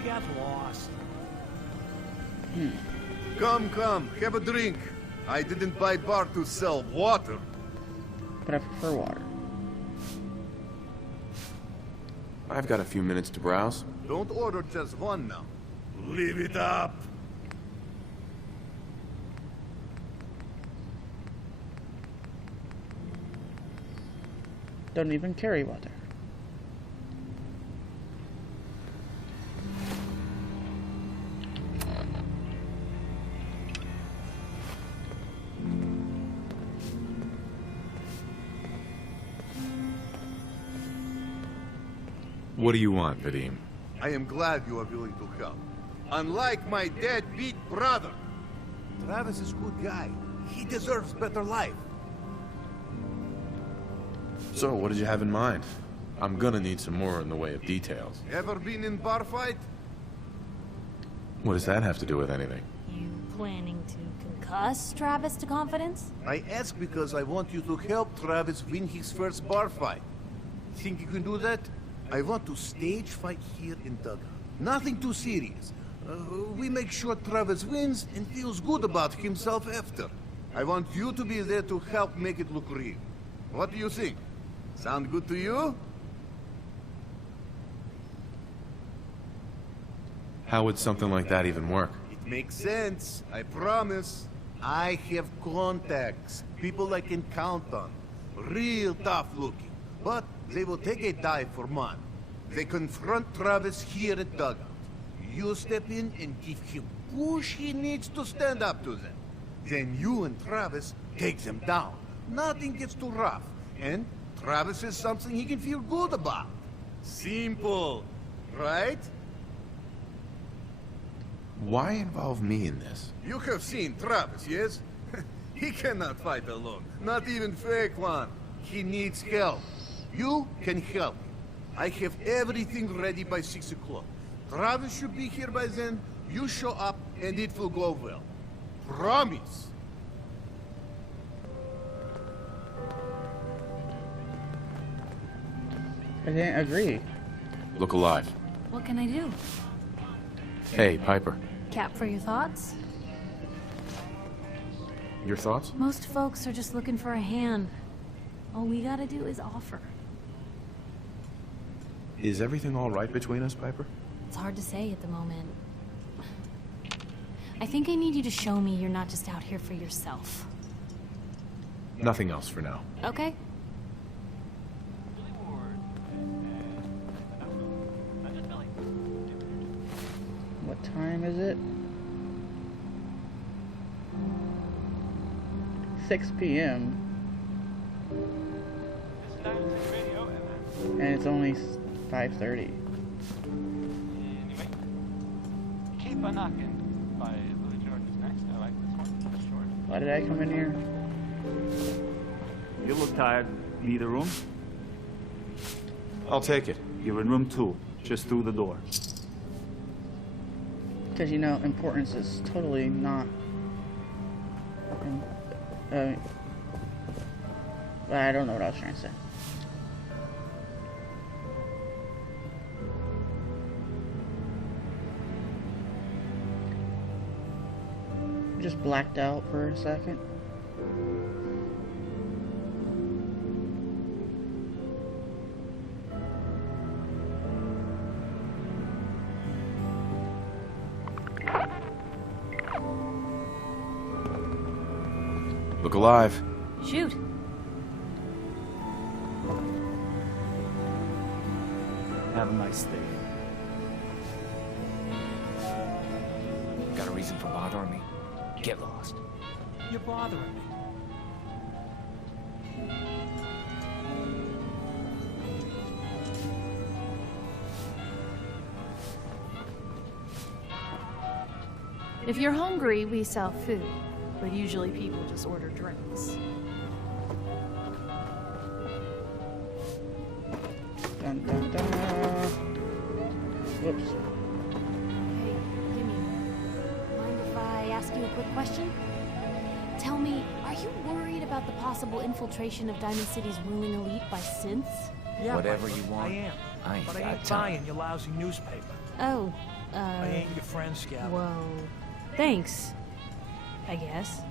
Get lost. Come, have a drink. I didn't buy bar to sell water. But I prefer water. I've got a few minutes to browse. Don't order just one now. Leave it up. Don't even carry water. What do you want, Vadim? I am glad you are willing to help. Unlike my deadbeat brother. Travis is a good guy. He deserves better life. So, what did you have in mind? I'm gonna need some more in the way of details. Ever been in bar fight? What does that have to do with anything? You planning to concuss Travis to confidence? I ask because I want you to help Travis win his first bar fight. Think you can do that? I want to stage fight here in Dugout. Nothing too serious. We make sure Travis wins and feels good about himself after. I want you to be there to help make it look real. What do you think? Sound good to you? How would something like that even work? It makes sense, I promise. I have contacts, people I can count on. Real tough looking, but they will take a dive for money. They confront Travis here at Dugout. You step in and give him push he needs to stand up to them. Then you and Travis take them down. Nothing gets too rough, and Travis is something he can feel good about. Simple, right? Why involve me in this? You have seen Travis, yes? He cannot fight alone, not even fake one. He needs help. You can help him. I have everything ready by 6 o'clock. Travis should be here by then. You show up and it will go well. Promise. I didn't agree. Look alive. What can I do? Hey, Piper. Cap for your thoughts? Your thoughts? Most folks are just looking for a hand. All we gotta do is offer. Is everything all right between us, Piper? It's hard to say at the moment. I think I need you to show me you're not just out here for yourself. Nothing else for now. Okay? What time is it? 6 p.m. And it's only 5:30. Keep a knocking by Louis George is next. I like this one. That's short. Why did I come in here? You look tired. Need a room? I'll take it. You're in room 2, just through the door. Because, you know, importance is totally not... I don't know what I was trying to say. Just blacked out for a second. Look alive. Shoot. Have a nice day. Got a reason for bothering me? Get lost. You're bothering me. If you're hungry, we sell food, but usually people just order drinks. Dun, dun, dun. Whoops. Hey, Gimme. Mind if I ask you a quick question? Tell me, are you worried about the possible infiltration of Diamond City's ruling elite by synths? Yeah, Whatever Piper, you want. I am. I ain't But I got ain't time. buying your lousy newspaper. Oh, I ain't your friend, Scout. Whoa. Thanks. I guess.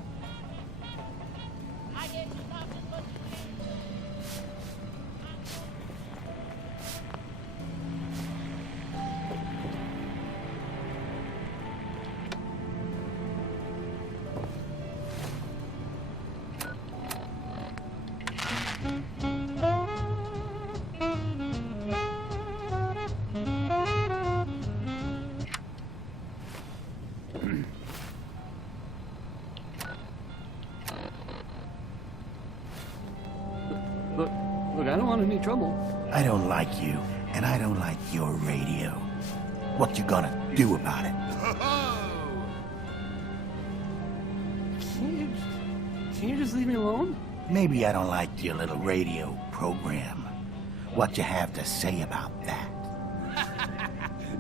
Look, I don't want any trouble. I don't like you, and I don't like your radio. What you gonna do about it? Can you just leave me alone? Maybe I don't like your little radio program. What you have to say about that?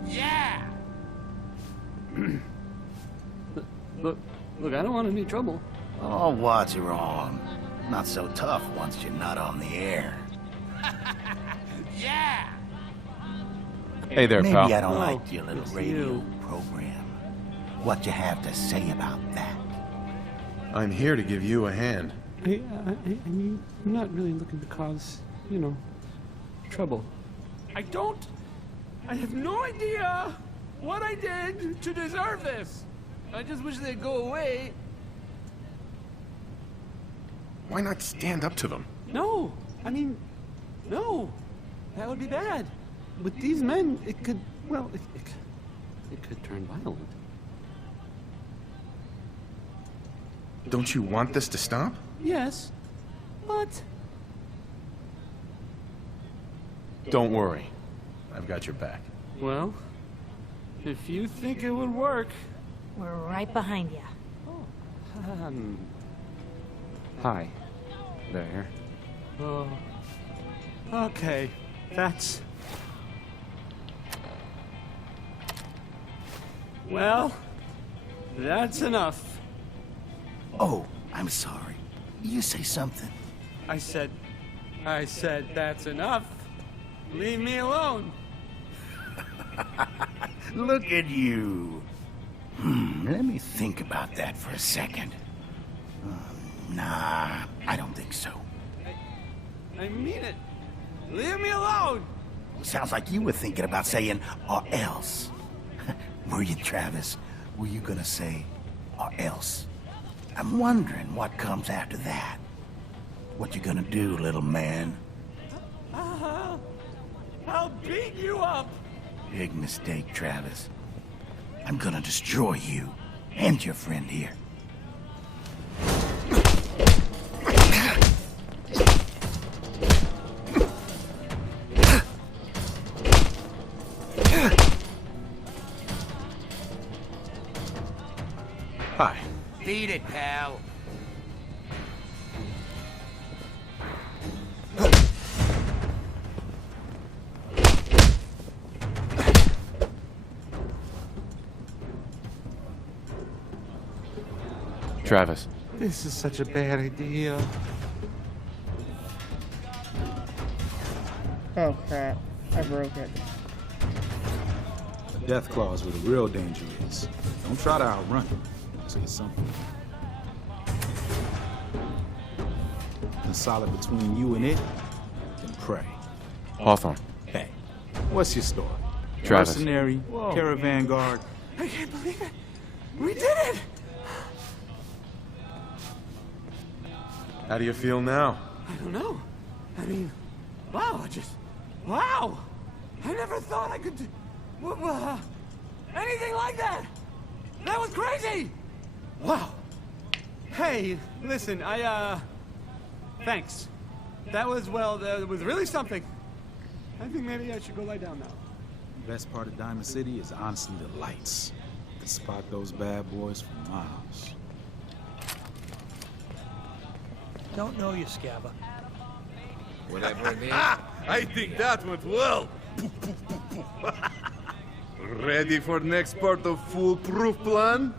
Yeah! Look, I don't want any trouble. Oh, what's wrong? Not so tough once you're not on the air. Yeah! Hey there, Maybe pal. I don't like your little it's radio you. program. What you have to say about that? I'm here to give you a hand. I mean, I'm not really looking to cause, trouble. I have no idea what I did to deserve this. I just wish they'd go away. Why not stand up to them? No, no. That would be bad. With these men, it could turn violent. Don't you want this to stop? Yes, but... Don't worry. I've got your back. Well, if you think it would work... We're right behind you. Hi. There. Oh. Okay. That's... Well, that's enough. Oh, I'm sorry. You say something. I said that's enough. Leave me alone. Look at you. Let me think about that for a second. Nah, I don't think so. I mean it. Leave me alone. Sounds like you were thinking about saying, or else. Were you, Travis? Were you gonna say, or else? I'm wondering what comes after that. What you gonna do, little man? I'll beat you up. Big mistake, Travis. I'm gonna destroy you and your friend here. Hi. Beat it, pal. Travis. This is such a bad idea. Oh crap, I broke it. The death claw's where the real danger is. Don't try to outrun it. Say something. And solid between you and it, then pray. Hawthorne. Hey, what's your story? Travis. Mercenary, caravan guard. I can't believe it. We did it. How do you feel now? I don't know. I mean, wow, wow! I never thought I could do anything like that! That was crazy! Wow. Hey, listen, thanks. That was really something. I think maybe I should go lie down now. The best part of Diamond City is honestly the lights. You can spot those bad boys for miles. Don't know you, Scabba. Whatever it is. I think that went well. Ready for next part of foolproof plan?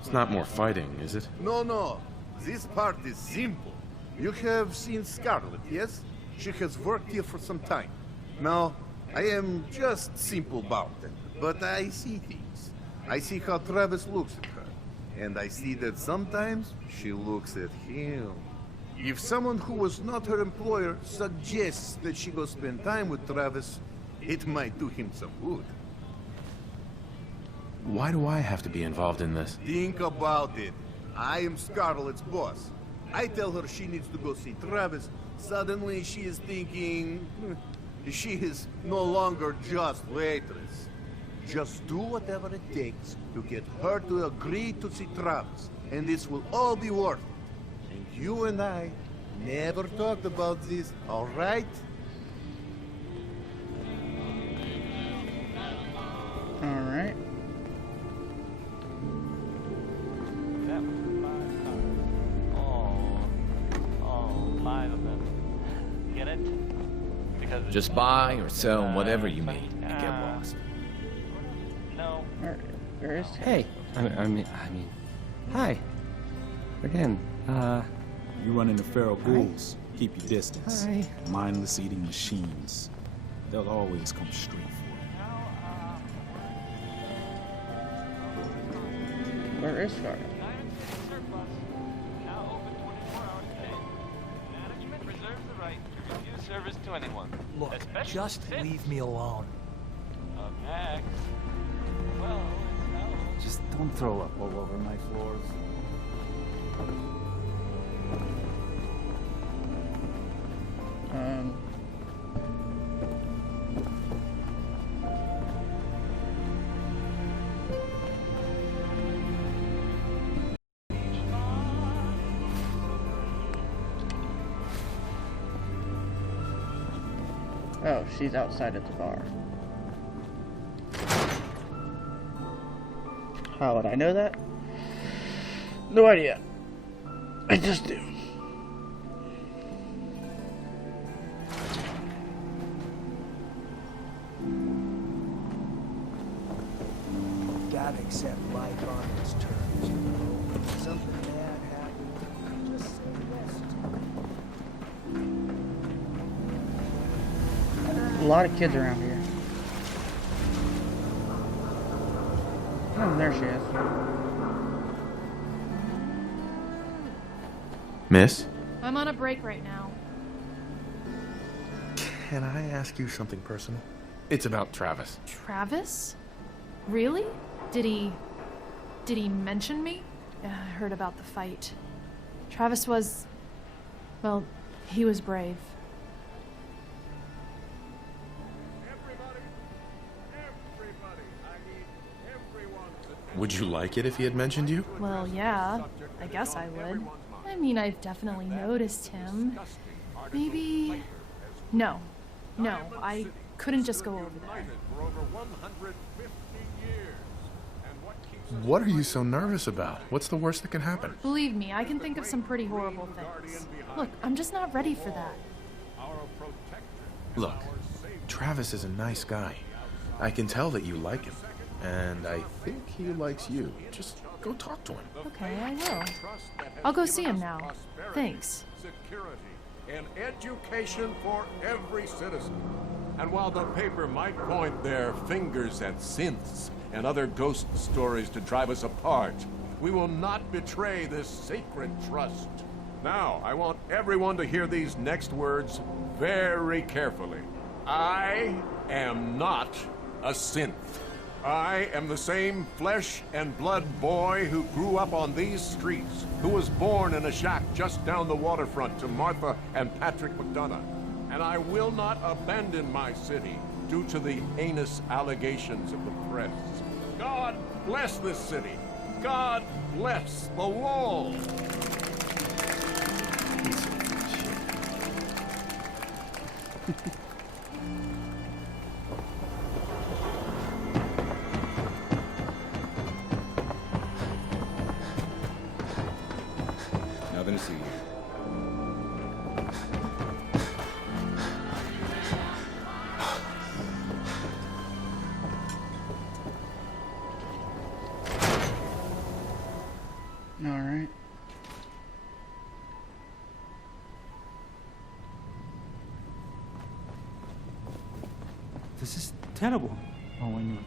It's not more fighting, is it? No. This part is simple. You have seen Scarlet, yes? She has worked here for some time. Now, I am just simple about it, but I see things. I see how Travis looks at her. And I see that sometimes she looks at him. If someone who was not her employer suggests that she go spend time with Travis, it might do him some good. Why do I have to be involved in this? Think about it. I am Scarlet's boss. I tell her she needs to go see Travis. Suddenly she is thinking... she is no longer just waitress. Just do whatever it takes to get her to agree to see Travis, and this will all be worth it. And you and I never talked about this, all right? All right. That was goodbye. Just buy or sell whatever you need and get lost. Where is Hey, I mean, hi. Again, You run into feral ghouls. Keep your distance. Hi. Mindless eating machines. They'll always come straight for you. Where is Scar? Service to anyone. Look, just leave me alone. Just don't throw up all over my floors. Oh, she's outside at the bar. How would I know that? No idea. I just do. Gotta accept life on its terms, you know. If something bad happens, just say yes. A lot of kids around here. Oh, there she is. Miss? I'm on a break right now. Can I ask you something personal? It's about Travis. Travis? Really? Did he mention me? I heard about the fight. Travis was... well, he was brave. Would you like it if he had mentioned you? Well, yeah, I guess I would. I mean, I've definitely noticed him. Maybe... No, I couldn't just go over there. What are you so nervous about? What's the worst that can happen? Believe me, I can think of some pretty horrible things. Look, I'm just not ready for that. Look, Travis is a nice guy. I can tell that you like him. And I think he likes you. Just go talk to him. Okay, I will. I'll go see him now. Thanks. Security and education for every citizen. And while the paper might point their fingers at synths and other ghost stories to drive us apart, we will not betray this sacred trust. Now, I want everyone to hear these next words very carefully. I am not a synth. I am the same flesh and blood boy who grew up on these streets, who was born in a shack just down the waterfront to Martha and Patrick McDonough. And I will not abandon my city due to the heinous allegations of the press. God bless this city. God bless the wall. Nothing to see here. All right. This is terrible. Oh, I knew it.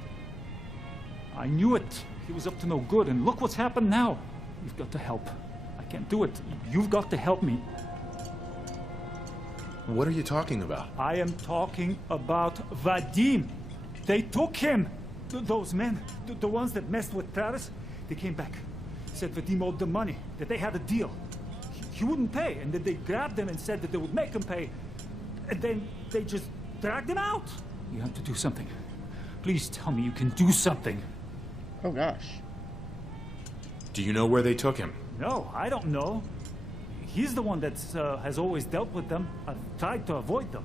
I knew it. He was up to no good, and look what's happened now. You've got to help. I can't do it. You've got to help me. What are you talking about? I am talking about Vadim. They took him. Those men, the ones that messed with Travis, they came back. Said Vadim owed them money, that they had a deal. He wouldn't pay, and then they grabbed him and said that they would make him pay. And then they just dragged him out. You have to do something. Please tell me you can do something. Oh, gosh. Do you know where they took him? No, I don't know. He's the one that has always dealt with them. I've tried to avoid them.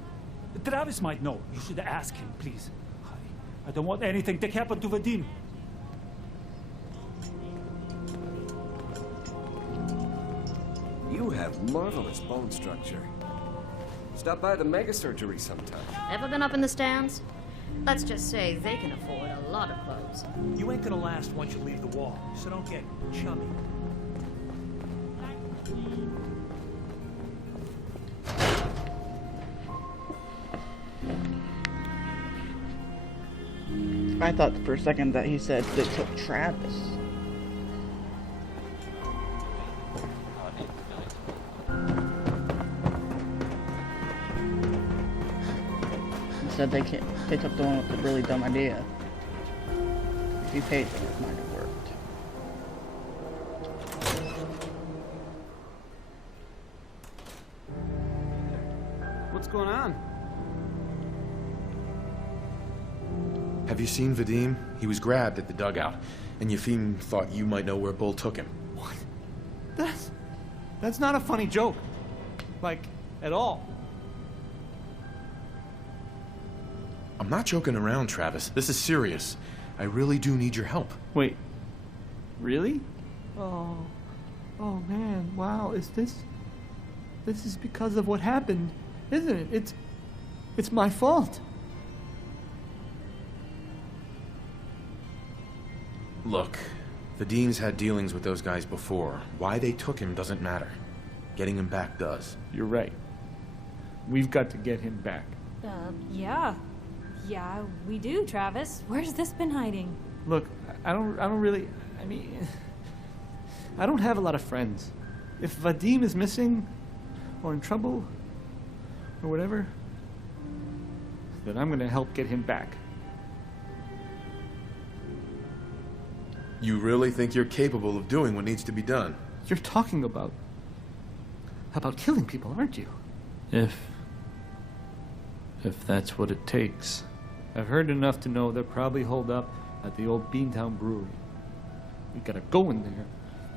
Travis might know. You should ask him, please. I don't want anything to happen to Vadim. You have marvelous bone structure. Stop by the mega surgery sometime. Ever been up in the stands? Let's just say they can afford a lot of clothes. You ain't gonna last once you leave the wall, so don't get chummy. I thought for a second that he said they took Travis. He said they took the one with the really dumb idea. If you paid them, it might have worked. What's going on? Have you seen Vadim? He was grabbed at the dugout, and Yefim thought you might know where Bull took him. What? That's not a funny joke. Like, at all. I'm not joking around, Travis. This is serious. I really do need your help. Wait. Really? Oh man, wow, this is because of what happened, isn't it? It's my fault. Look, Vadim's had dealings with those guys before. Why they took him doesn't matter. Getting him back does. You're right. We've got to get him back. Yeah. Yeah, we do, Travis. Where's this been hiding? Look, I don't really, I mean, I don't have a lot of friends. If Vadim is missing, or in trouble, or whatever, then I'm gonna help get him back. You really think you're capable of doing what needs to be done? You're talking about killing people, aren't you? If that's what it takes. I've heard enough to know they're probably holed up at the old Beantown Brewery. We gotta go in there,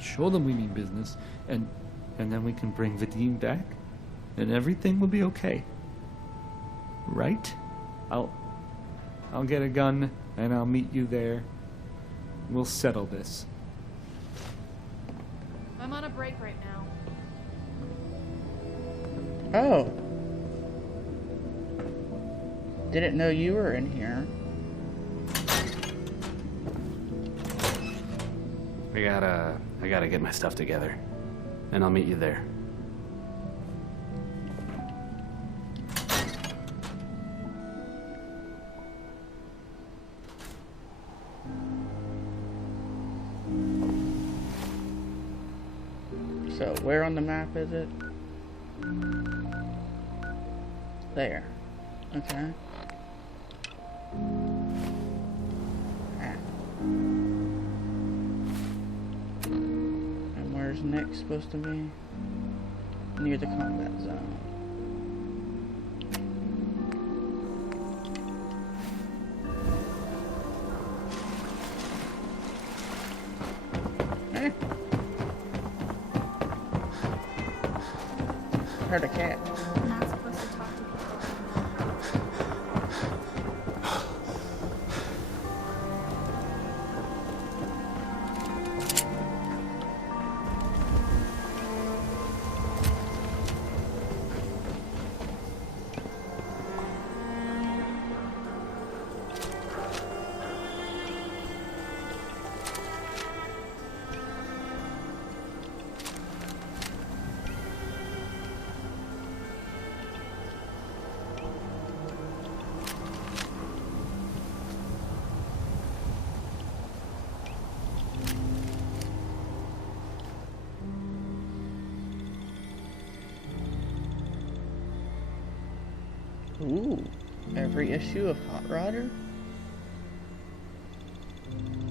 show them we mean business, and then we can bring Vadim back, and everything will be okay. Right? I'll get a gun, and I'll meet you there. We'll settle this. I'm on a break right now. Oh. Didn't know you were in here. I gotta get my stuff together. And I'll meet you there. So, where on the map is it? There. Okay. And where's Nick supposed to be? Near the combat zone. Heard a cat. I'm not supposed to talk to people. Ooh, every issue of Hot Rodder?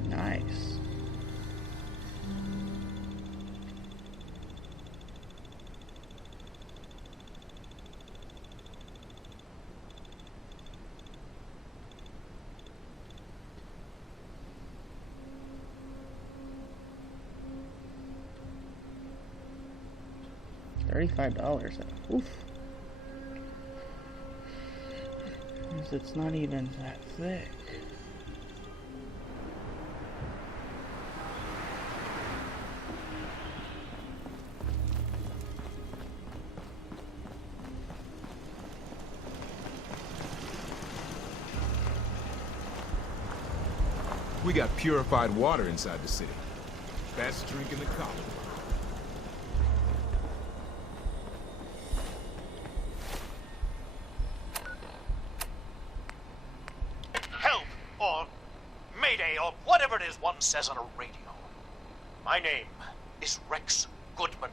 Nice. $35. Oof. It's not even that thick. We got purified water inside the city. Best drink in the Commonwealth. Help, or Mayday, or whatever it is one says on a radio. My name is Rex Goodman.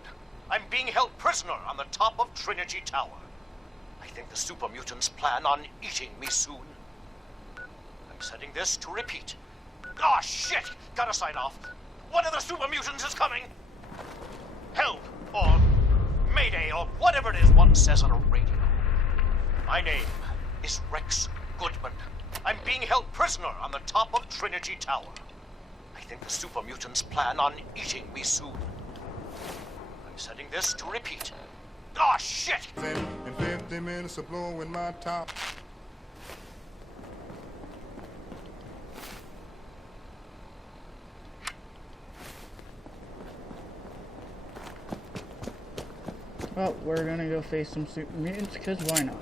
I'm being held prisoner on the top of Trinity Tower. I think the super mutants plan on eating me soon. I'm setting this to repeat. Ah, shit! Gotta sign off. One of the super mutants is coming! Help, or Mayday, or whatever it is one says on a radio. My name is Rex Goodman. I'm being held prisoner on the top of Trinity Tower. I think the super mutants plan on eating me soon. I'm setting this to repeat. Ah, shit! In 50 minutes of blowing my top. Well, we're gonna go face some super mutants, because why not?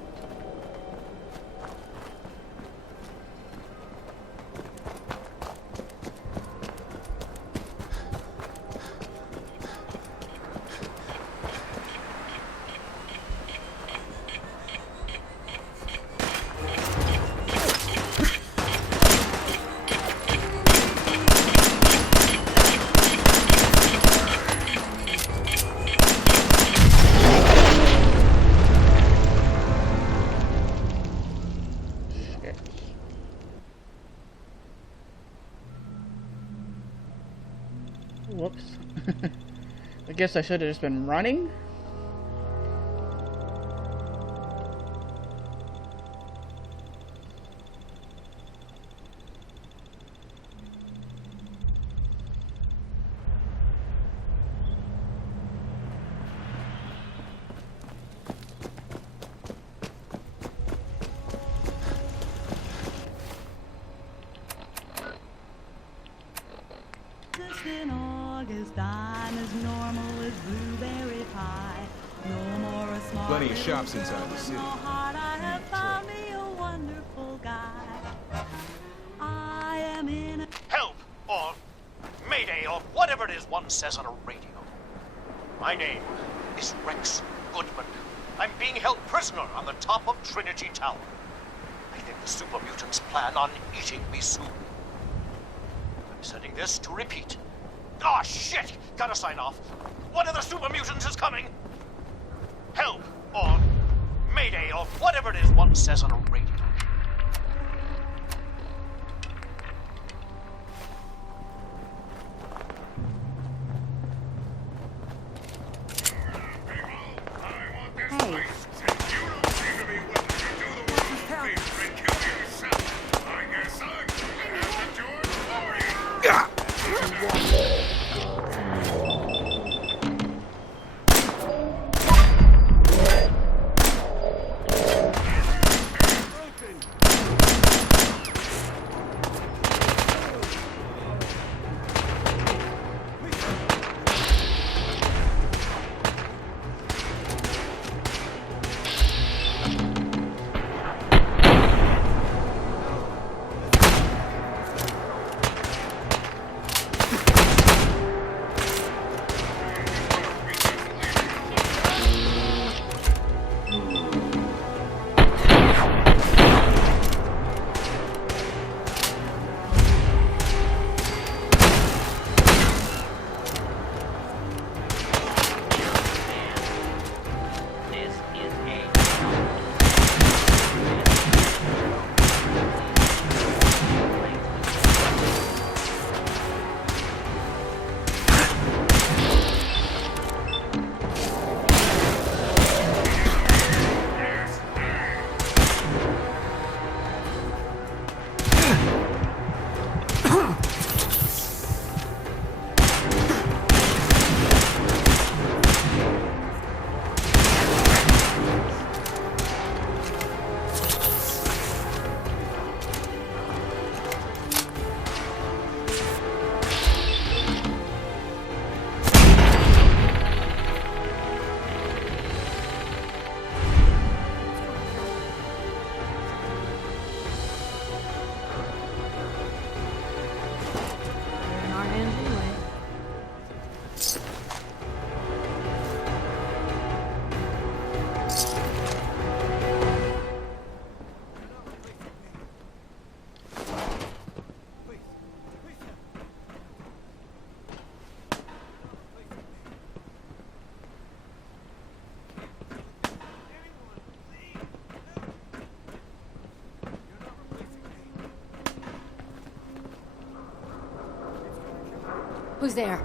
Whoops. I guess I should have just been running. In August, I'm as normal as blueberry pie. No more a smart Plenty of shops inside the city. heart, I have found me a wonderful guy. I am in a... Help, or Mayday, or whatever it is one says on a radio. My name is Rex Goodman. I'm being held prisoner on the top of Trinity Tower. I think the super mutants plan on eating me soon. I'm setting this to repeat. Ah, shit! Gotta sign off. One of the super mutants is coming! Help, or Mayday, or whatever it is one says on a radio. Who's there?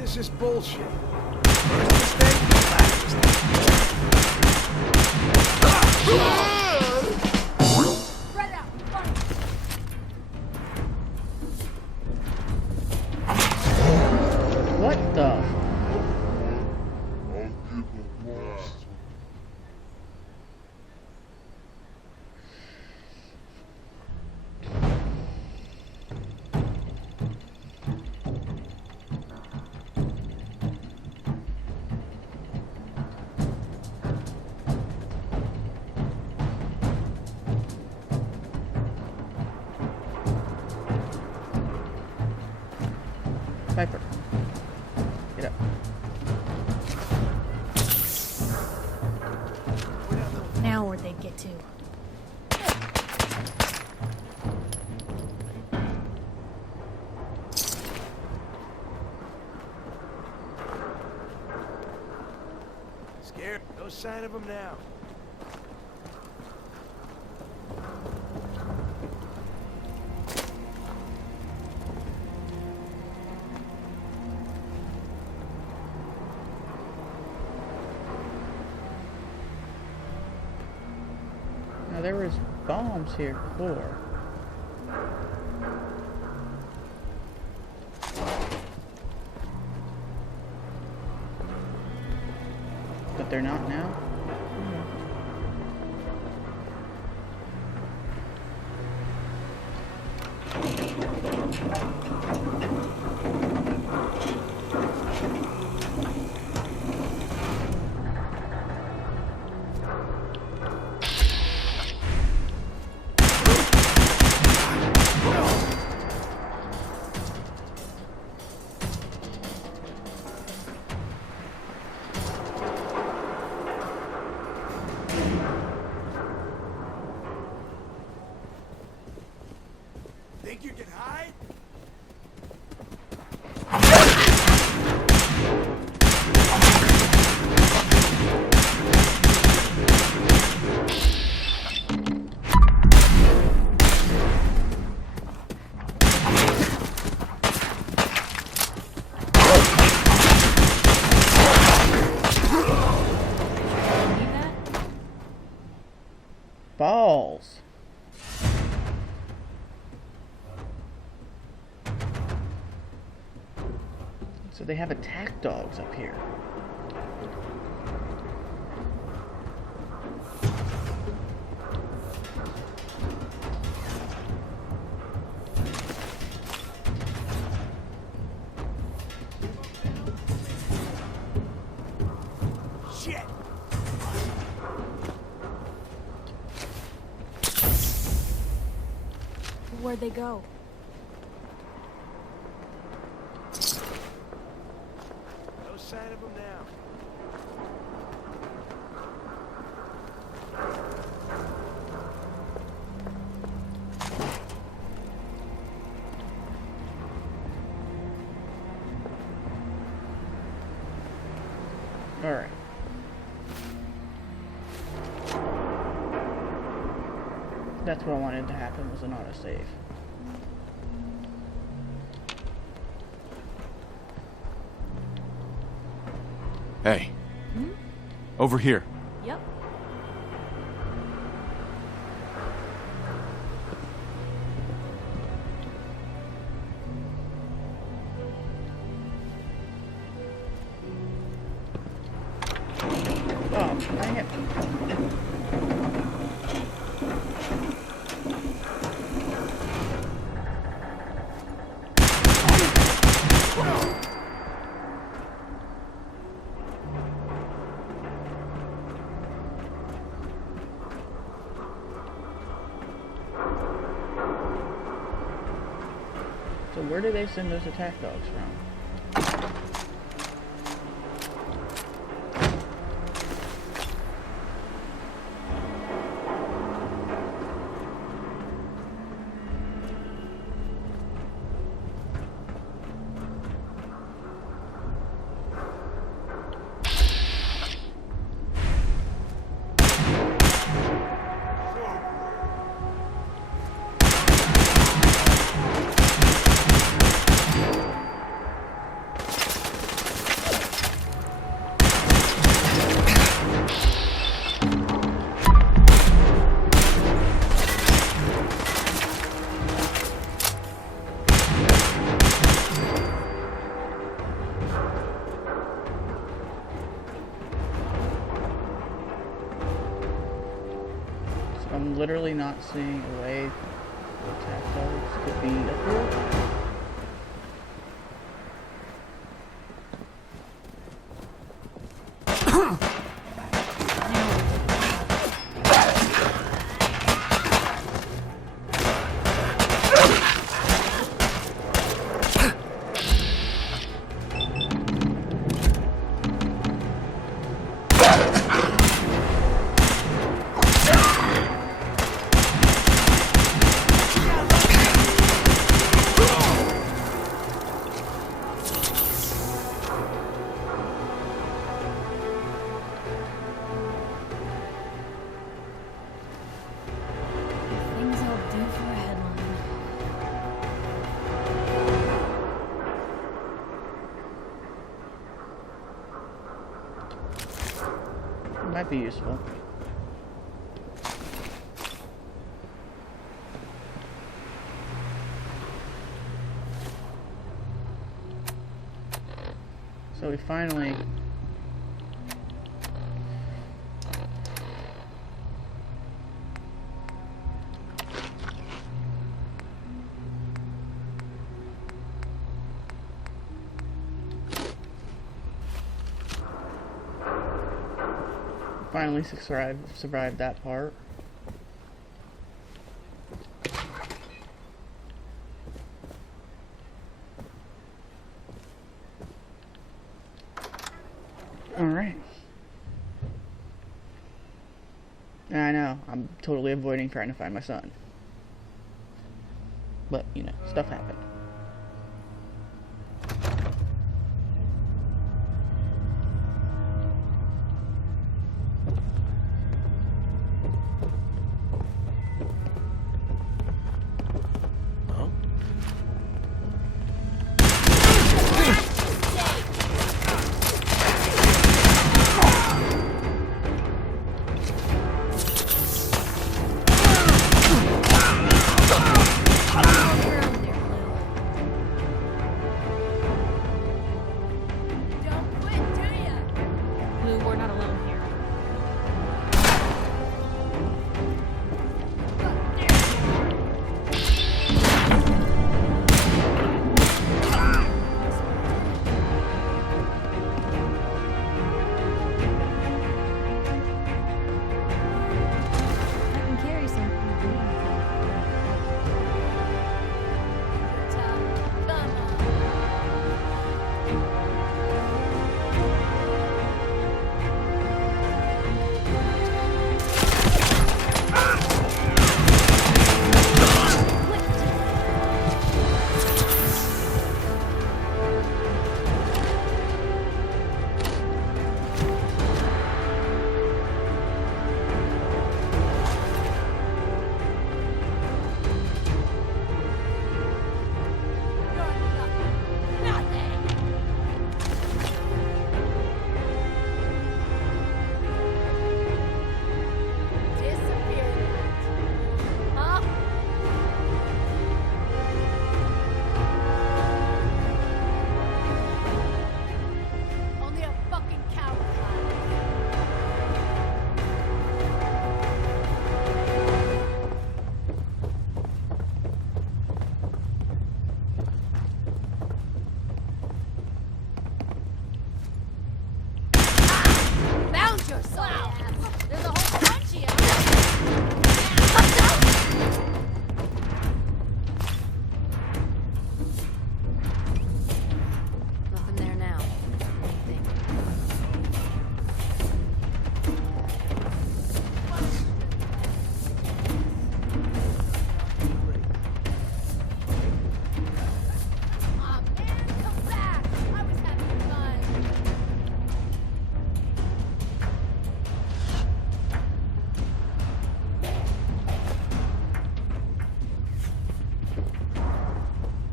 This is bullshit. First mistake, last mistake. Spread out. What the? Piper. Get up. Now where'd they get to? Scared? No sign of them now. Now there was bombs here before. But they're not now? Think you can hide? Balls. So they have attack dogs up here. Shit! Where'd they go? No sign of them now. Alright. That's what I wanted to happen, was an autosave. Hey. Over here. Yep. Oh, dang it. So where do they send those attack dogs from? I'm literally not seeing a way the attack dogs could be up here. Might be useful. So we finally... Finally survived that part. Alright. I know, I'm totally avoiding trying to find my son. But, you know, stuff happened.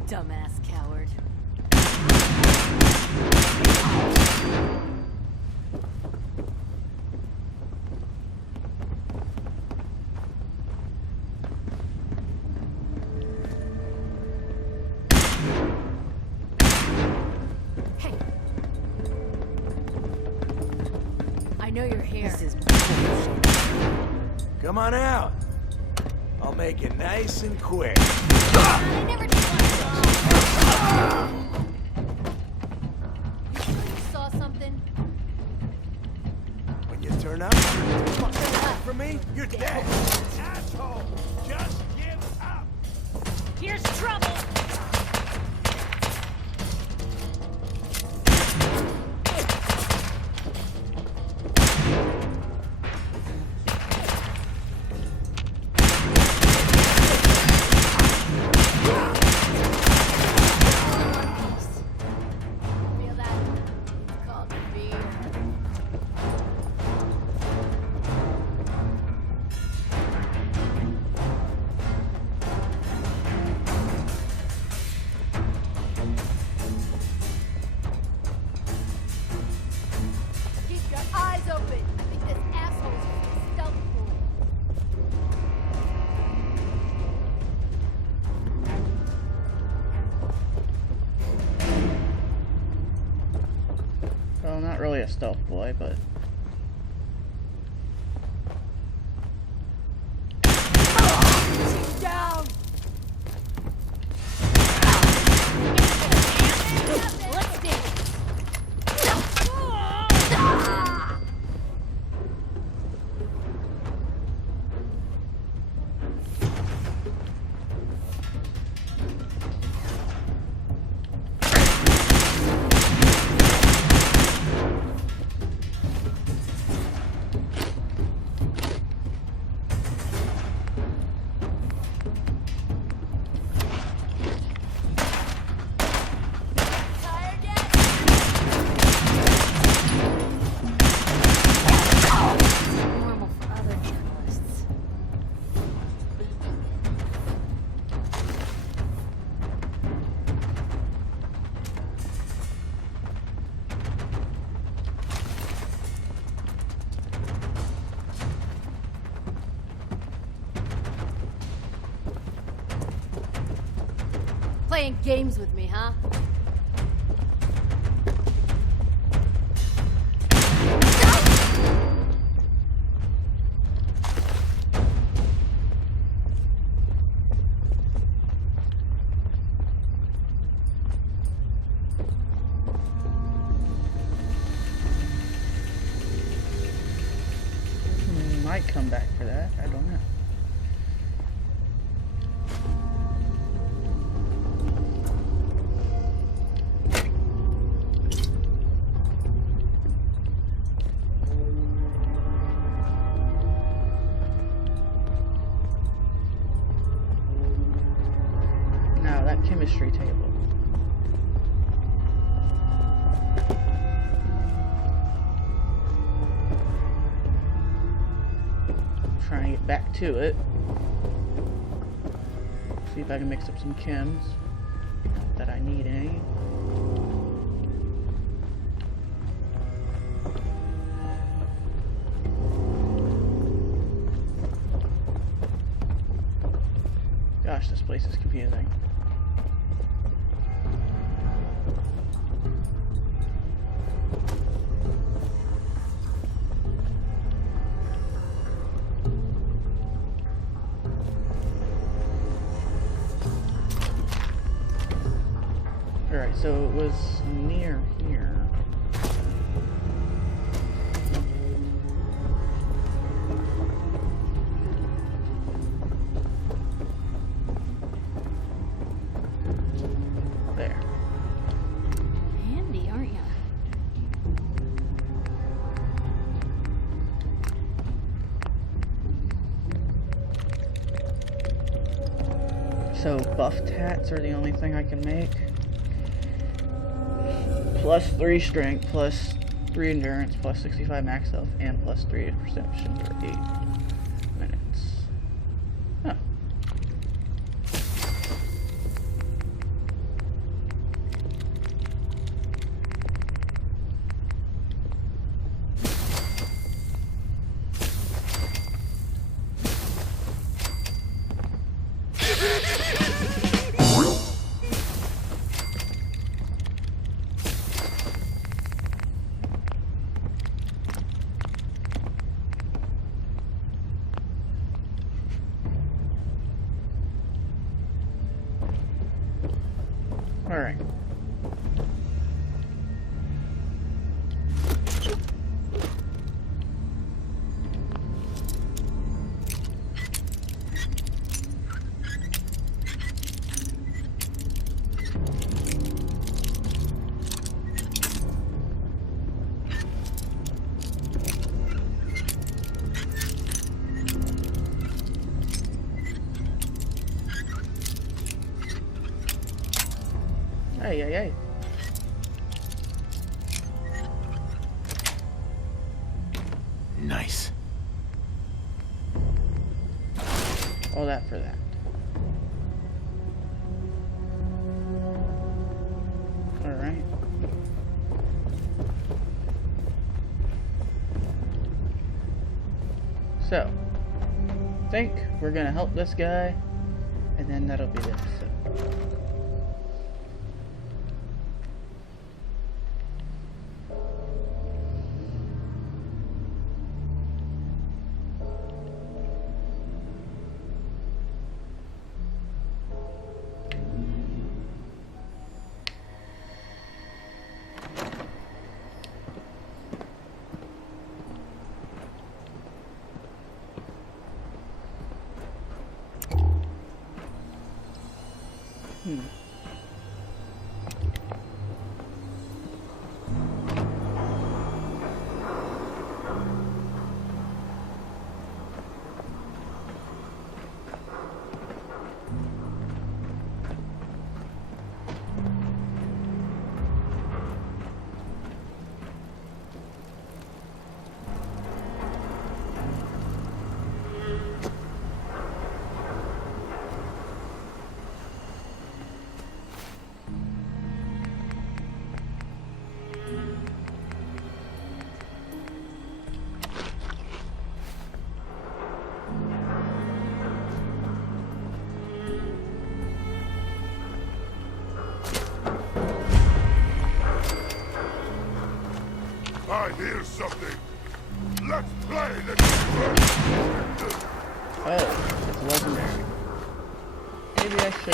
Dumbass coward. Hey. I know you're here. This is Come on out. I'll make it nice and quick. I never did want to. You sure you saw something? When you turn up, fucking for me, you're dead. Asshole! Just give up! Here's trouble. Well, not really a stealth boy, but... Down! Let's dance! Normal for other journalists. Playing games with me, huh? Might come back for that, I don't know. Now that chemistry table. Trying to get back to it. See if I can mix up some chems. Not that I need any. Gosh, this place is confusing. Alright, so it was near here. There. Handy, aren't ya? So buffed hats are the only thing I can make. Plus 3 strength, plus 3 endurance, plus 65 max health, and plus 3 perception for 8 minutes. Huh. Alright. Hey, hey, hey. Nice. All that for that. Alright. So, I think we're gonna help this guy, and then that'll be the episode. I hear something. Let's play the... Oh, it's legendary. Maybe I should...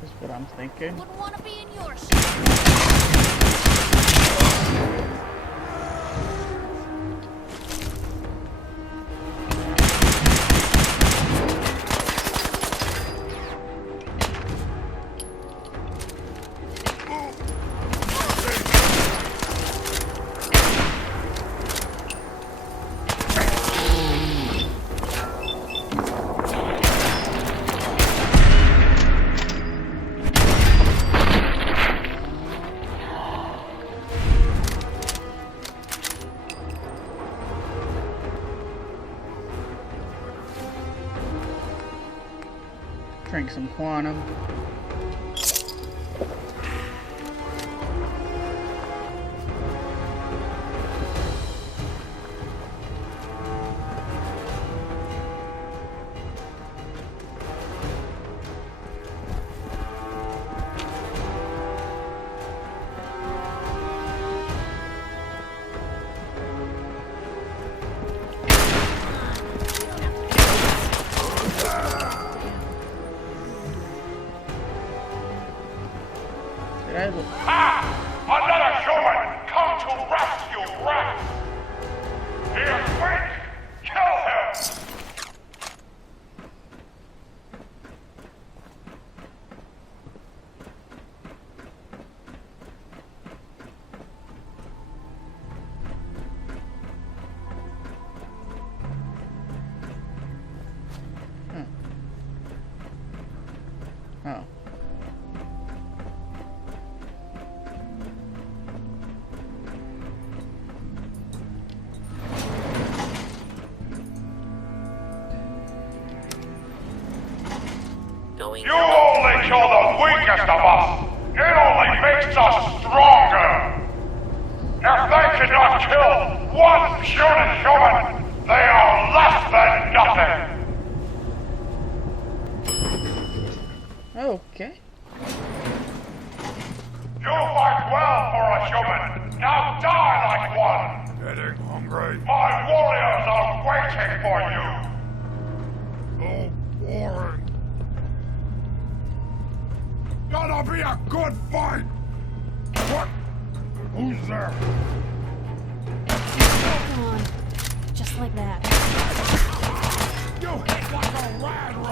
That's what I'm thinking. Wouldn't want to be in your shoes. Drink some quantum. Another human! Come to rescue Rex! Here, quick! Kill him! Oh. You only kill the weakest of us! It only makes us stronger! If they cannot kill one puny human, they are less than nothing! Okay. You fight well for a human! Now die like one! Getting hungry? My warriors are waiting for you! Oh, boring. Gonna be a good fight! What? Who's there? Come on. Just like that. You hit like a rad roll!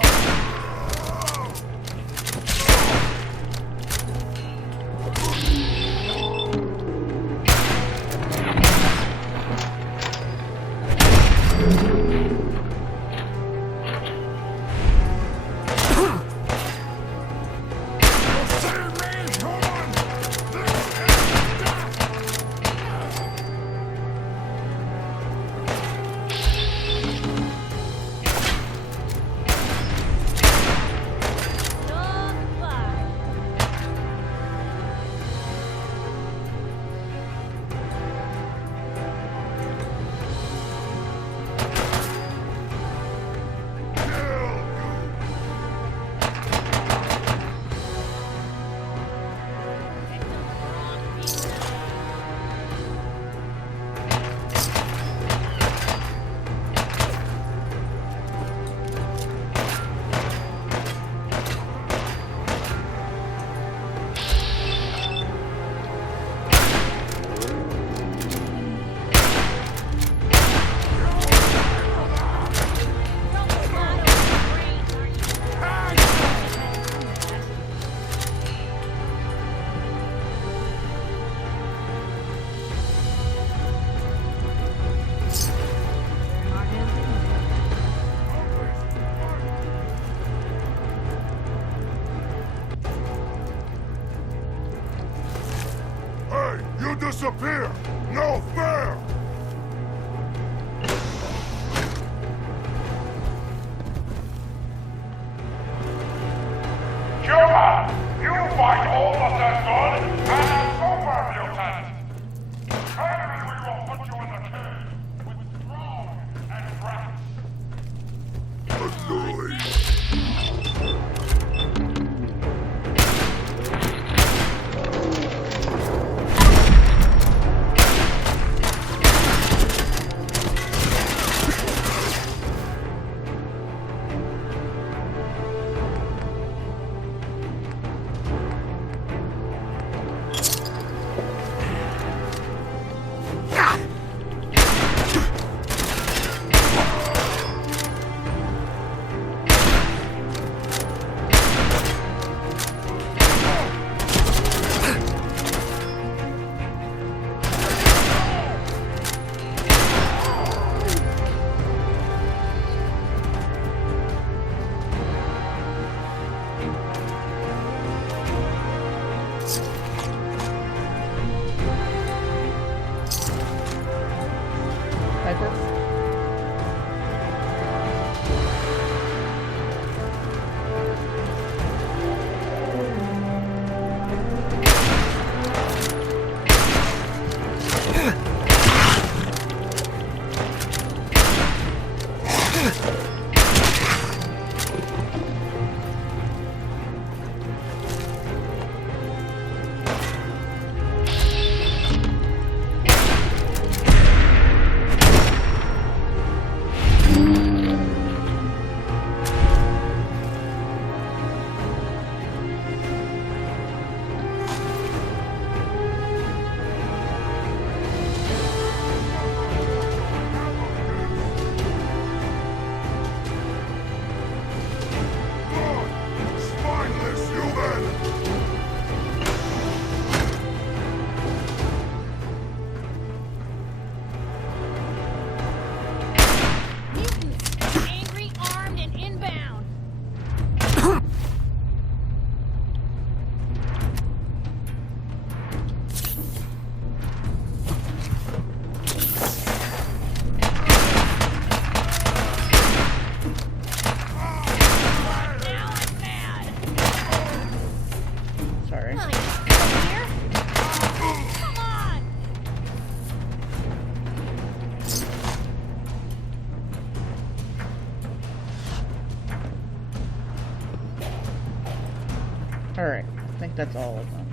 Alright, I think that's all of them.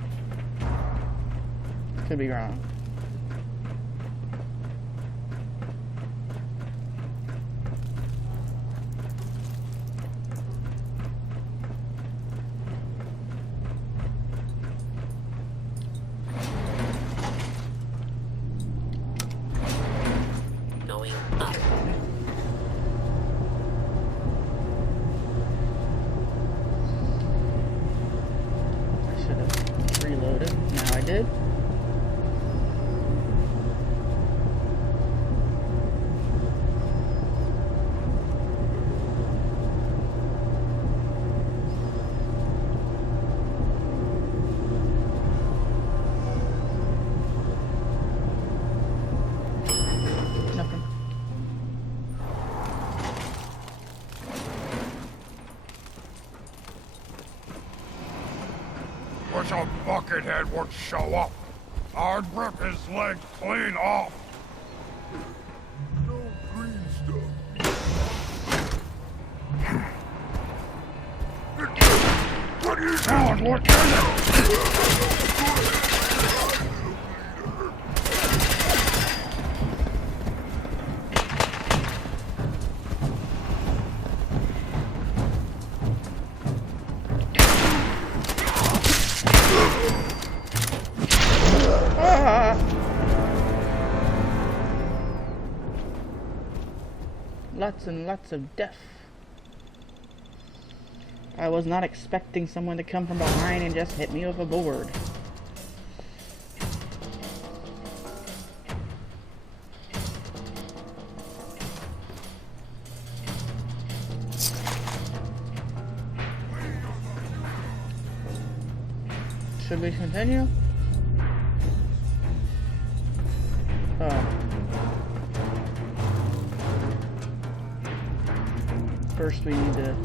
Could be wrong. Going up. I should have reloaded. Now I did. Nothing. Wish a buckethead would show up. I'd rip his leg clean off. No green stuff. What are you doing? What Lots and lots of death. I was not expecting someone to come from behind and just hit me with a board. Should we continue? Oh. First we need to...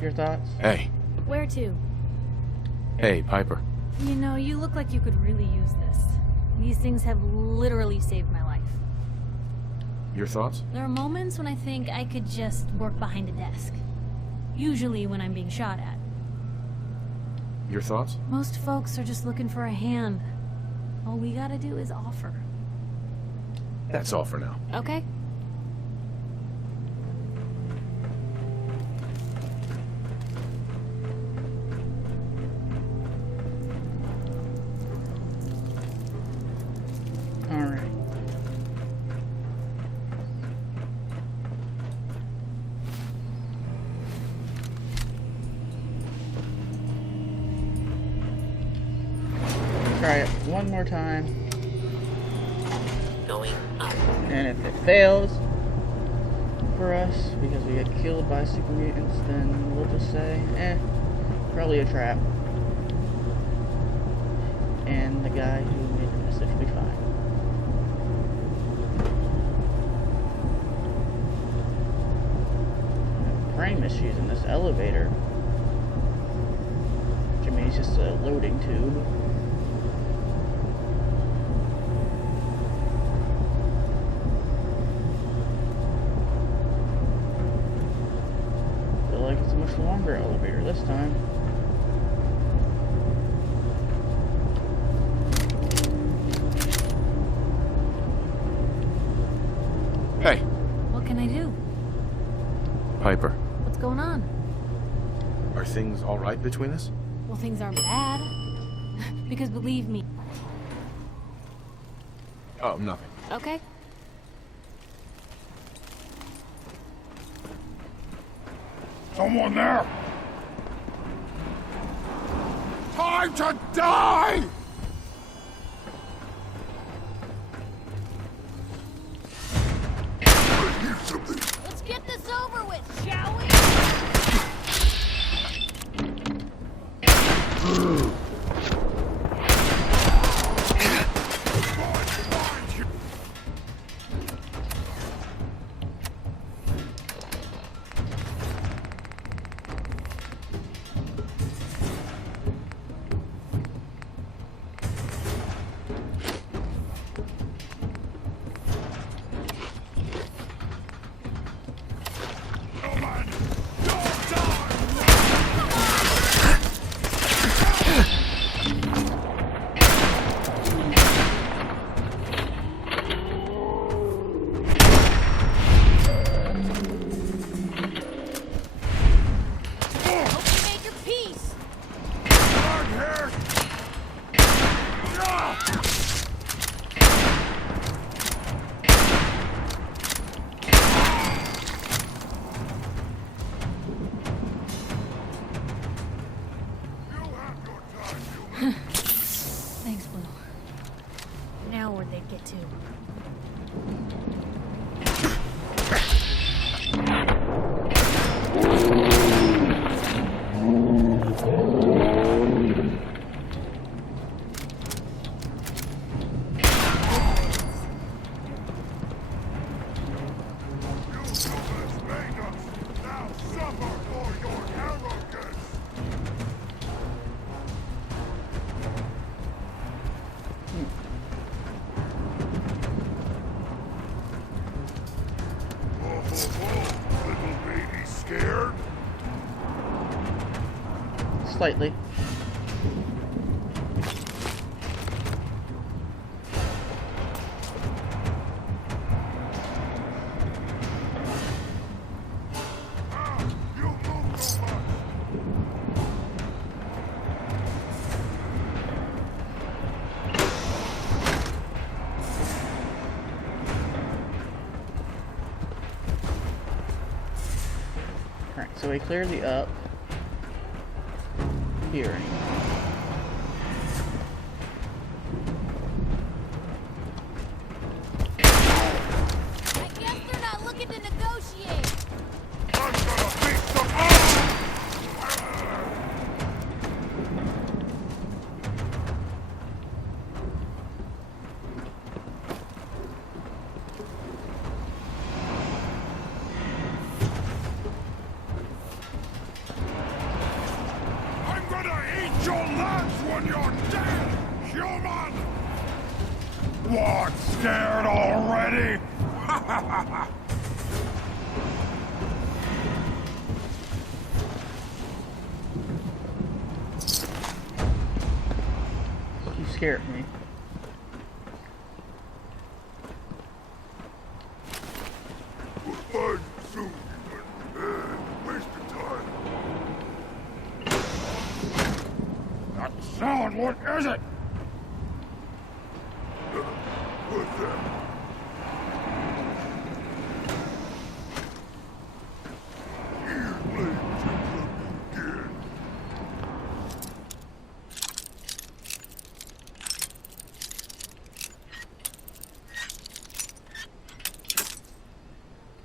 Your thoughts? Hey. Where to? Hey, Piper. You know, you look like you could really use this. These things have literally saved my life. Your thoughts? There are moments when I think I could just work behind a desk. Usually when I'm being shot at. Your thoughts? Most folks are just looking for a hand. All we gotta do is offer. That's all for now. Okay? Alright. Try it one more time. Going up. And if it fails for us, because we get killed by super mutants, then we'll just say, probably a trap. And the guy who made the message will be fine. Brain misuse in this elevator. Which I mean, it's just a loading tube. much longer elevator this time. Hey, What can I do? Piper. What's going on? Are things all right between us? Well, things aren't bad. Because believe me. Oh, nothing. Okay. Someone there! Time to die! Let's get this over with, shall we? Thanks, Blue. Now where'd they get to? Slightly. Alright, so we clear the up. Here anyway. I guess they're not looking to negotiate. I'm gonna eat your lunch when you're dead, human! What, scared already? You scared me. We'll find you soon, human. Wasted time. That sound, what is it? What's that? Here, blade, again.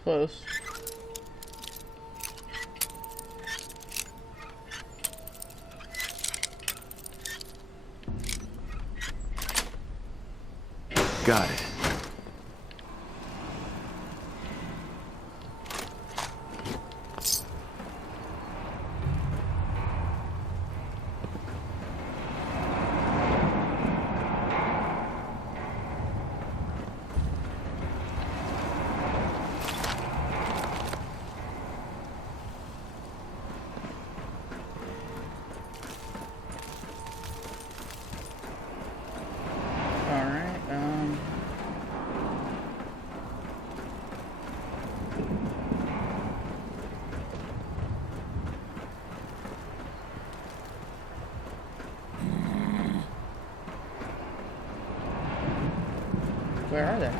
Close. Got it. Where are they?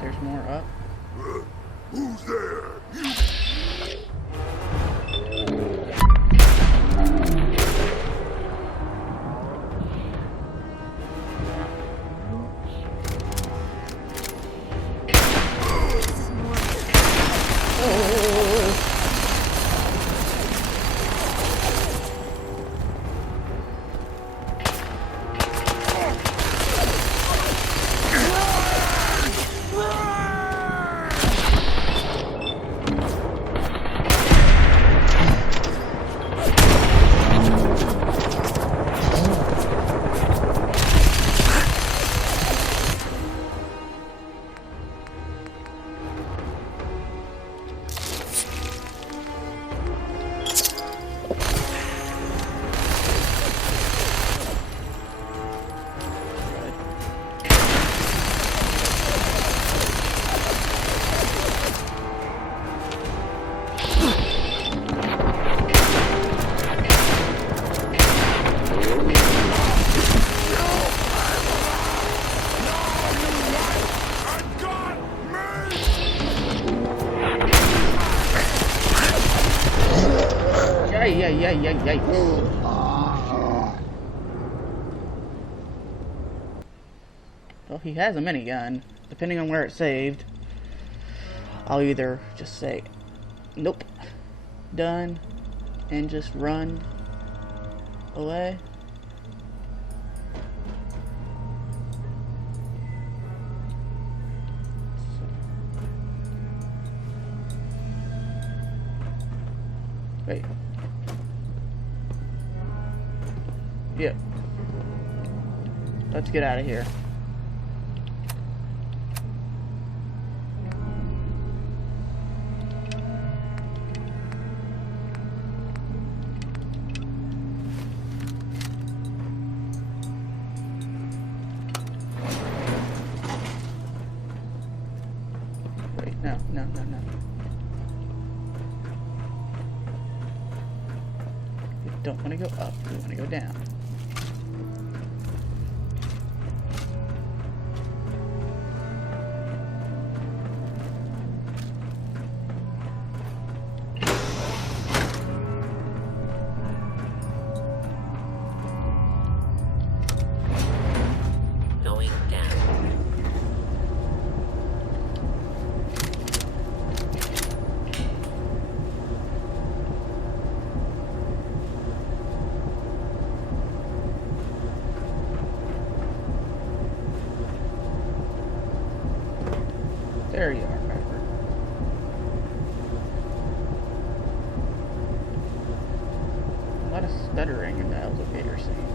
There's more up. Who's there? Well, he has a minigun. Depending on where it's saved, I'll either just say, nope, done, and just run away. Wait. Yep. Let's get out of here. Wait, no. We don't want to go up, we want to go down. There you are, Piper. A lot of stuttering in the elevator scene.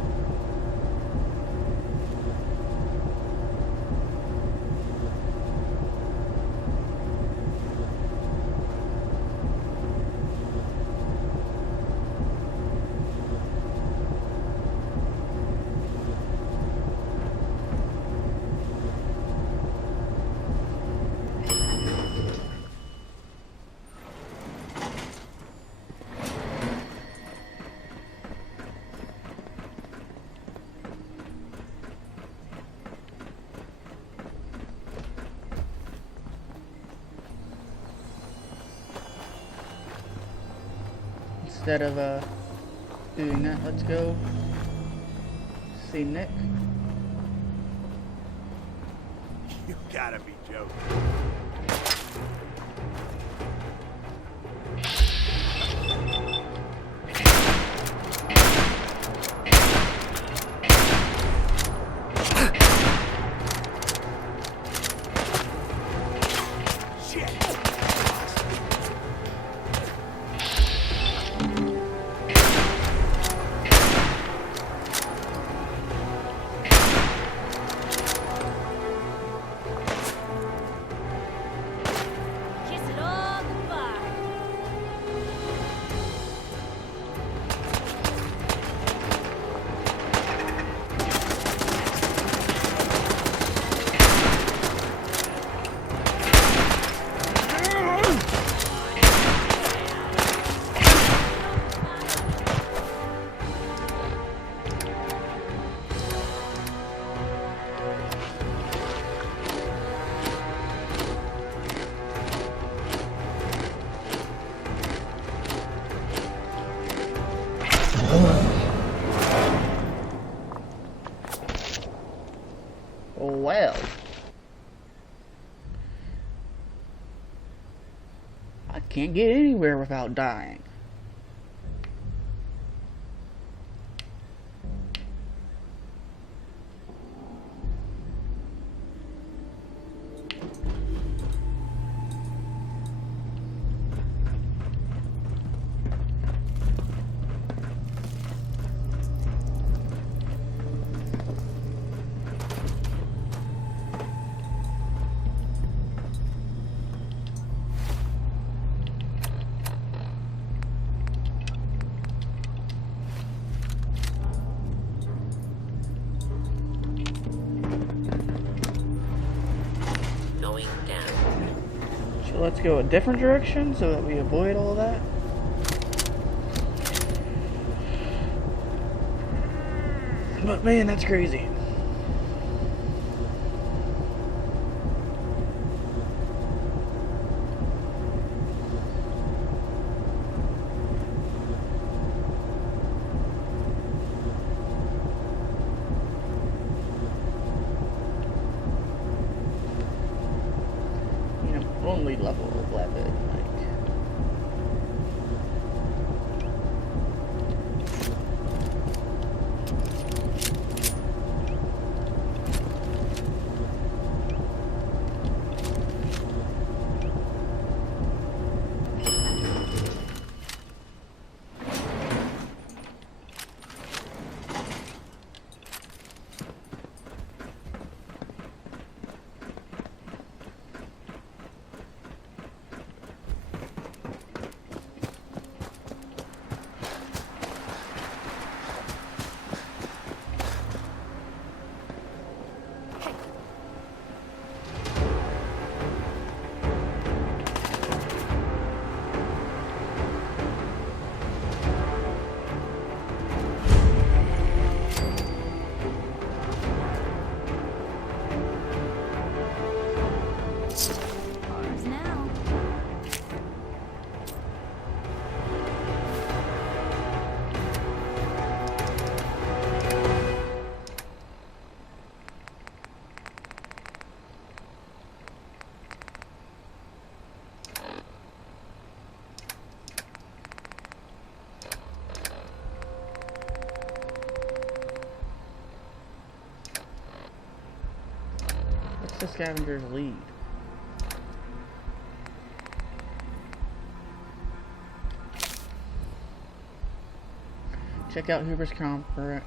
Instead of doing that, let's go see Nick. You gotta be joking. can't get anywhere without dying. So let's go a different direction so that we avoid all that. But man, that's crazy. Only level 11, like. The scavenger's lead. Check out Hoover's comics.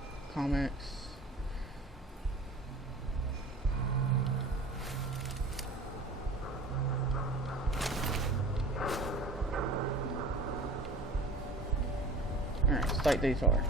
Alright, cite these are.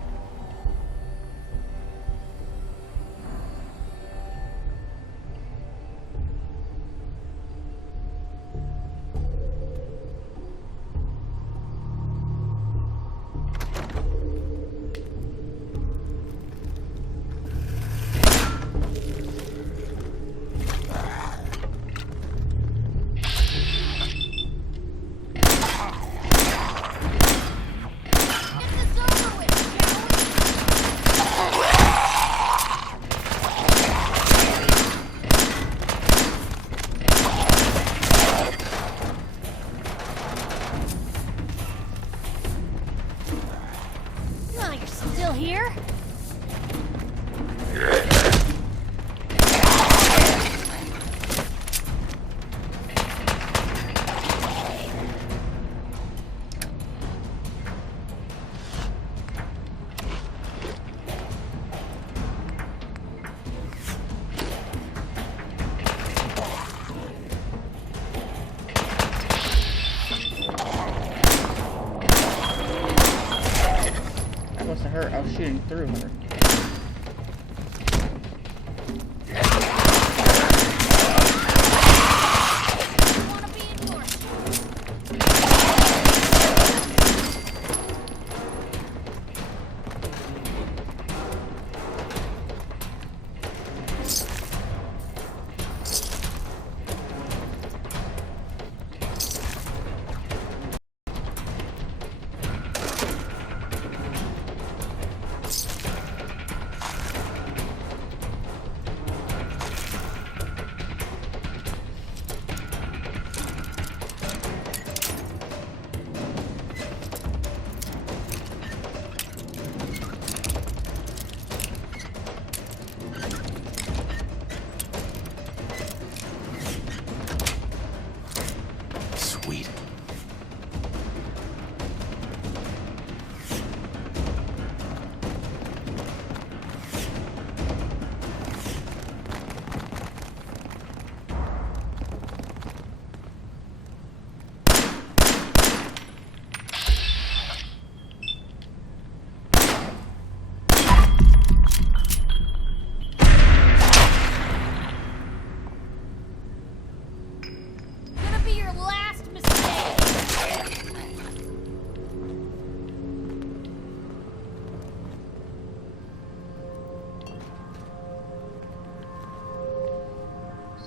I was shooting through her.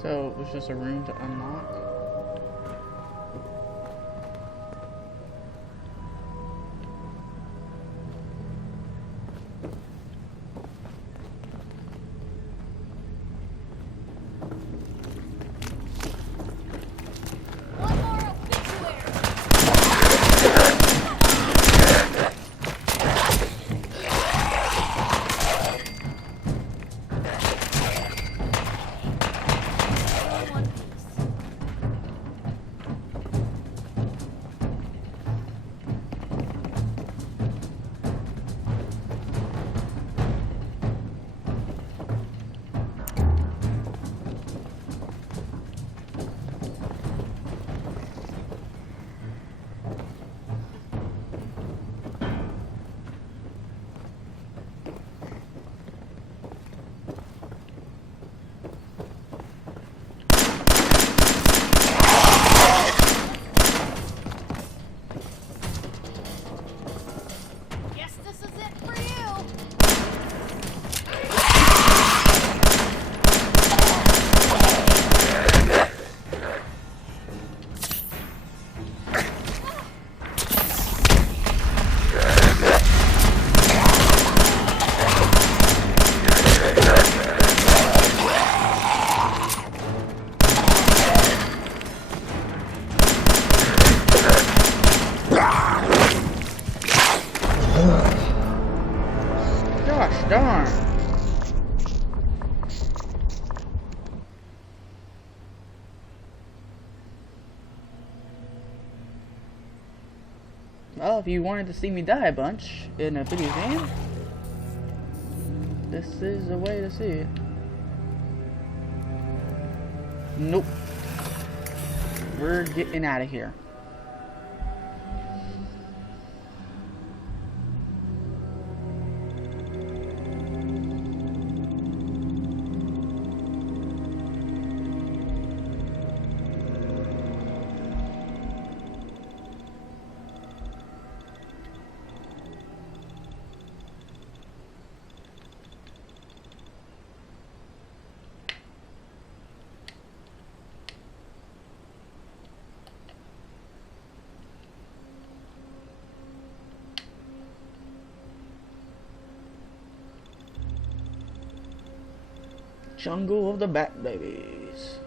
So it was just a room to unlock. Gosh darn. Well, if you wanted to see me die a bunch in a video game, this is the way to see it. Nope. We're getting out of here. Jungle of the Bat Babies.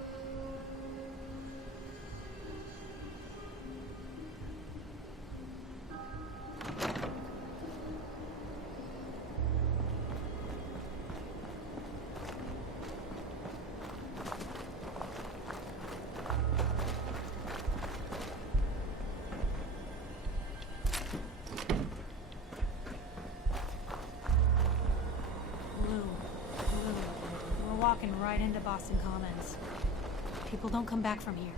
Walking right into Boston Commons. People don't come back from here.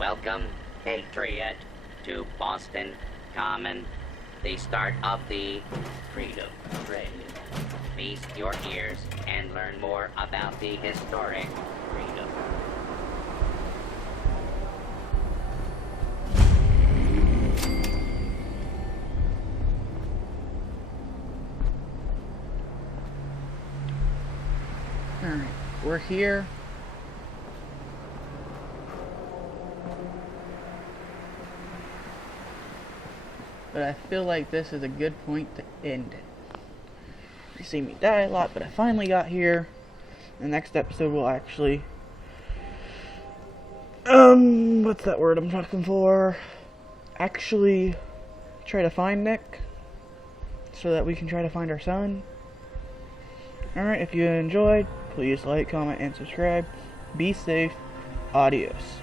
Welcome, Patriot, to Boston Common, the start of the Freedom Trail. Feast your ears and learn more about the historic freedom. Alright, we're here. But I feel like this is a good point to end it. You see me die a lot, but I finally got here. The next episode will actually... what's that word I'm looking for? Actually try to find Nick, so that we can try to find our son. Alright, if you enjoyed, please like, comment, and subscribe. Be safe. Adios.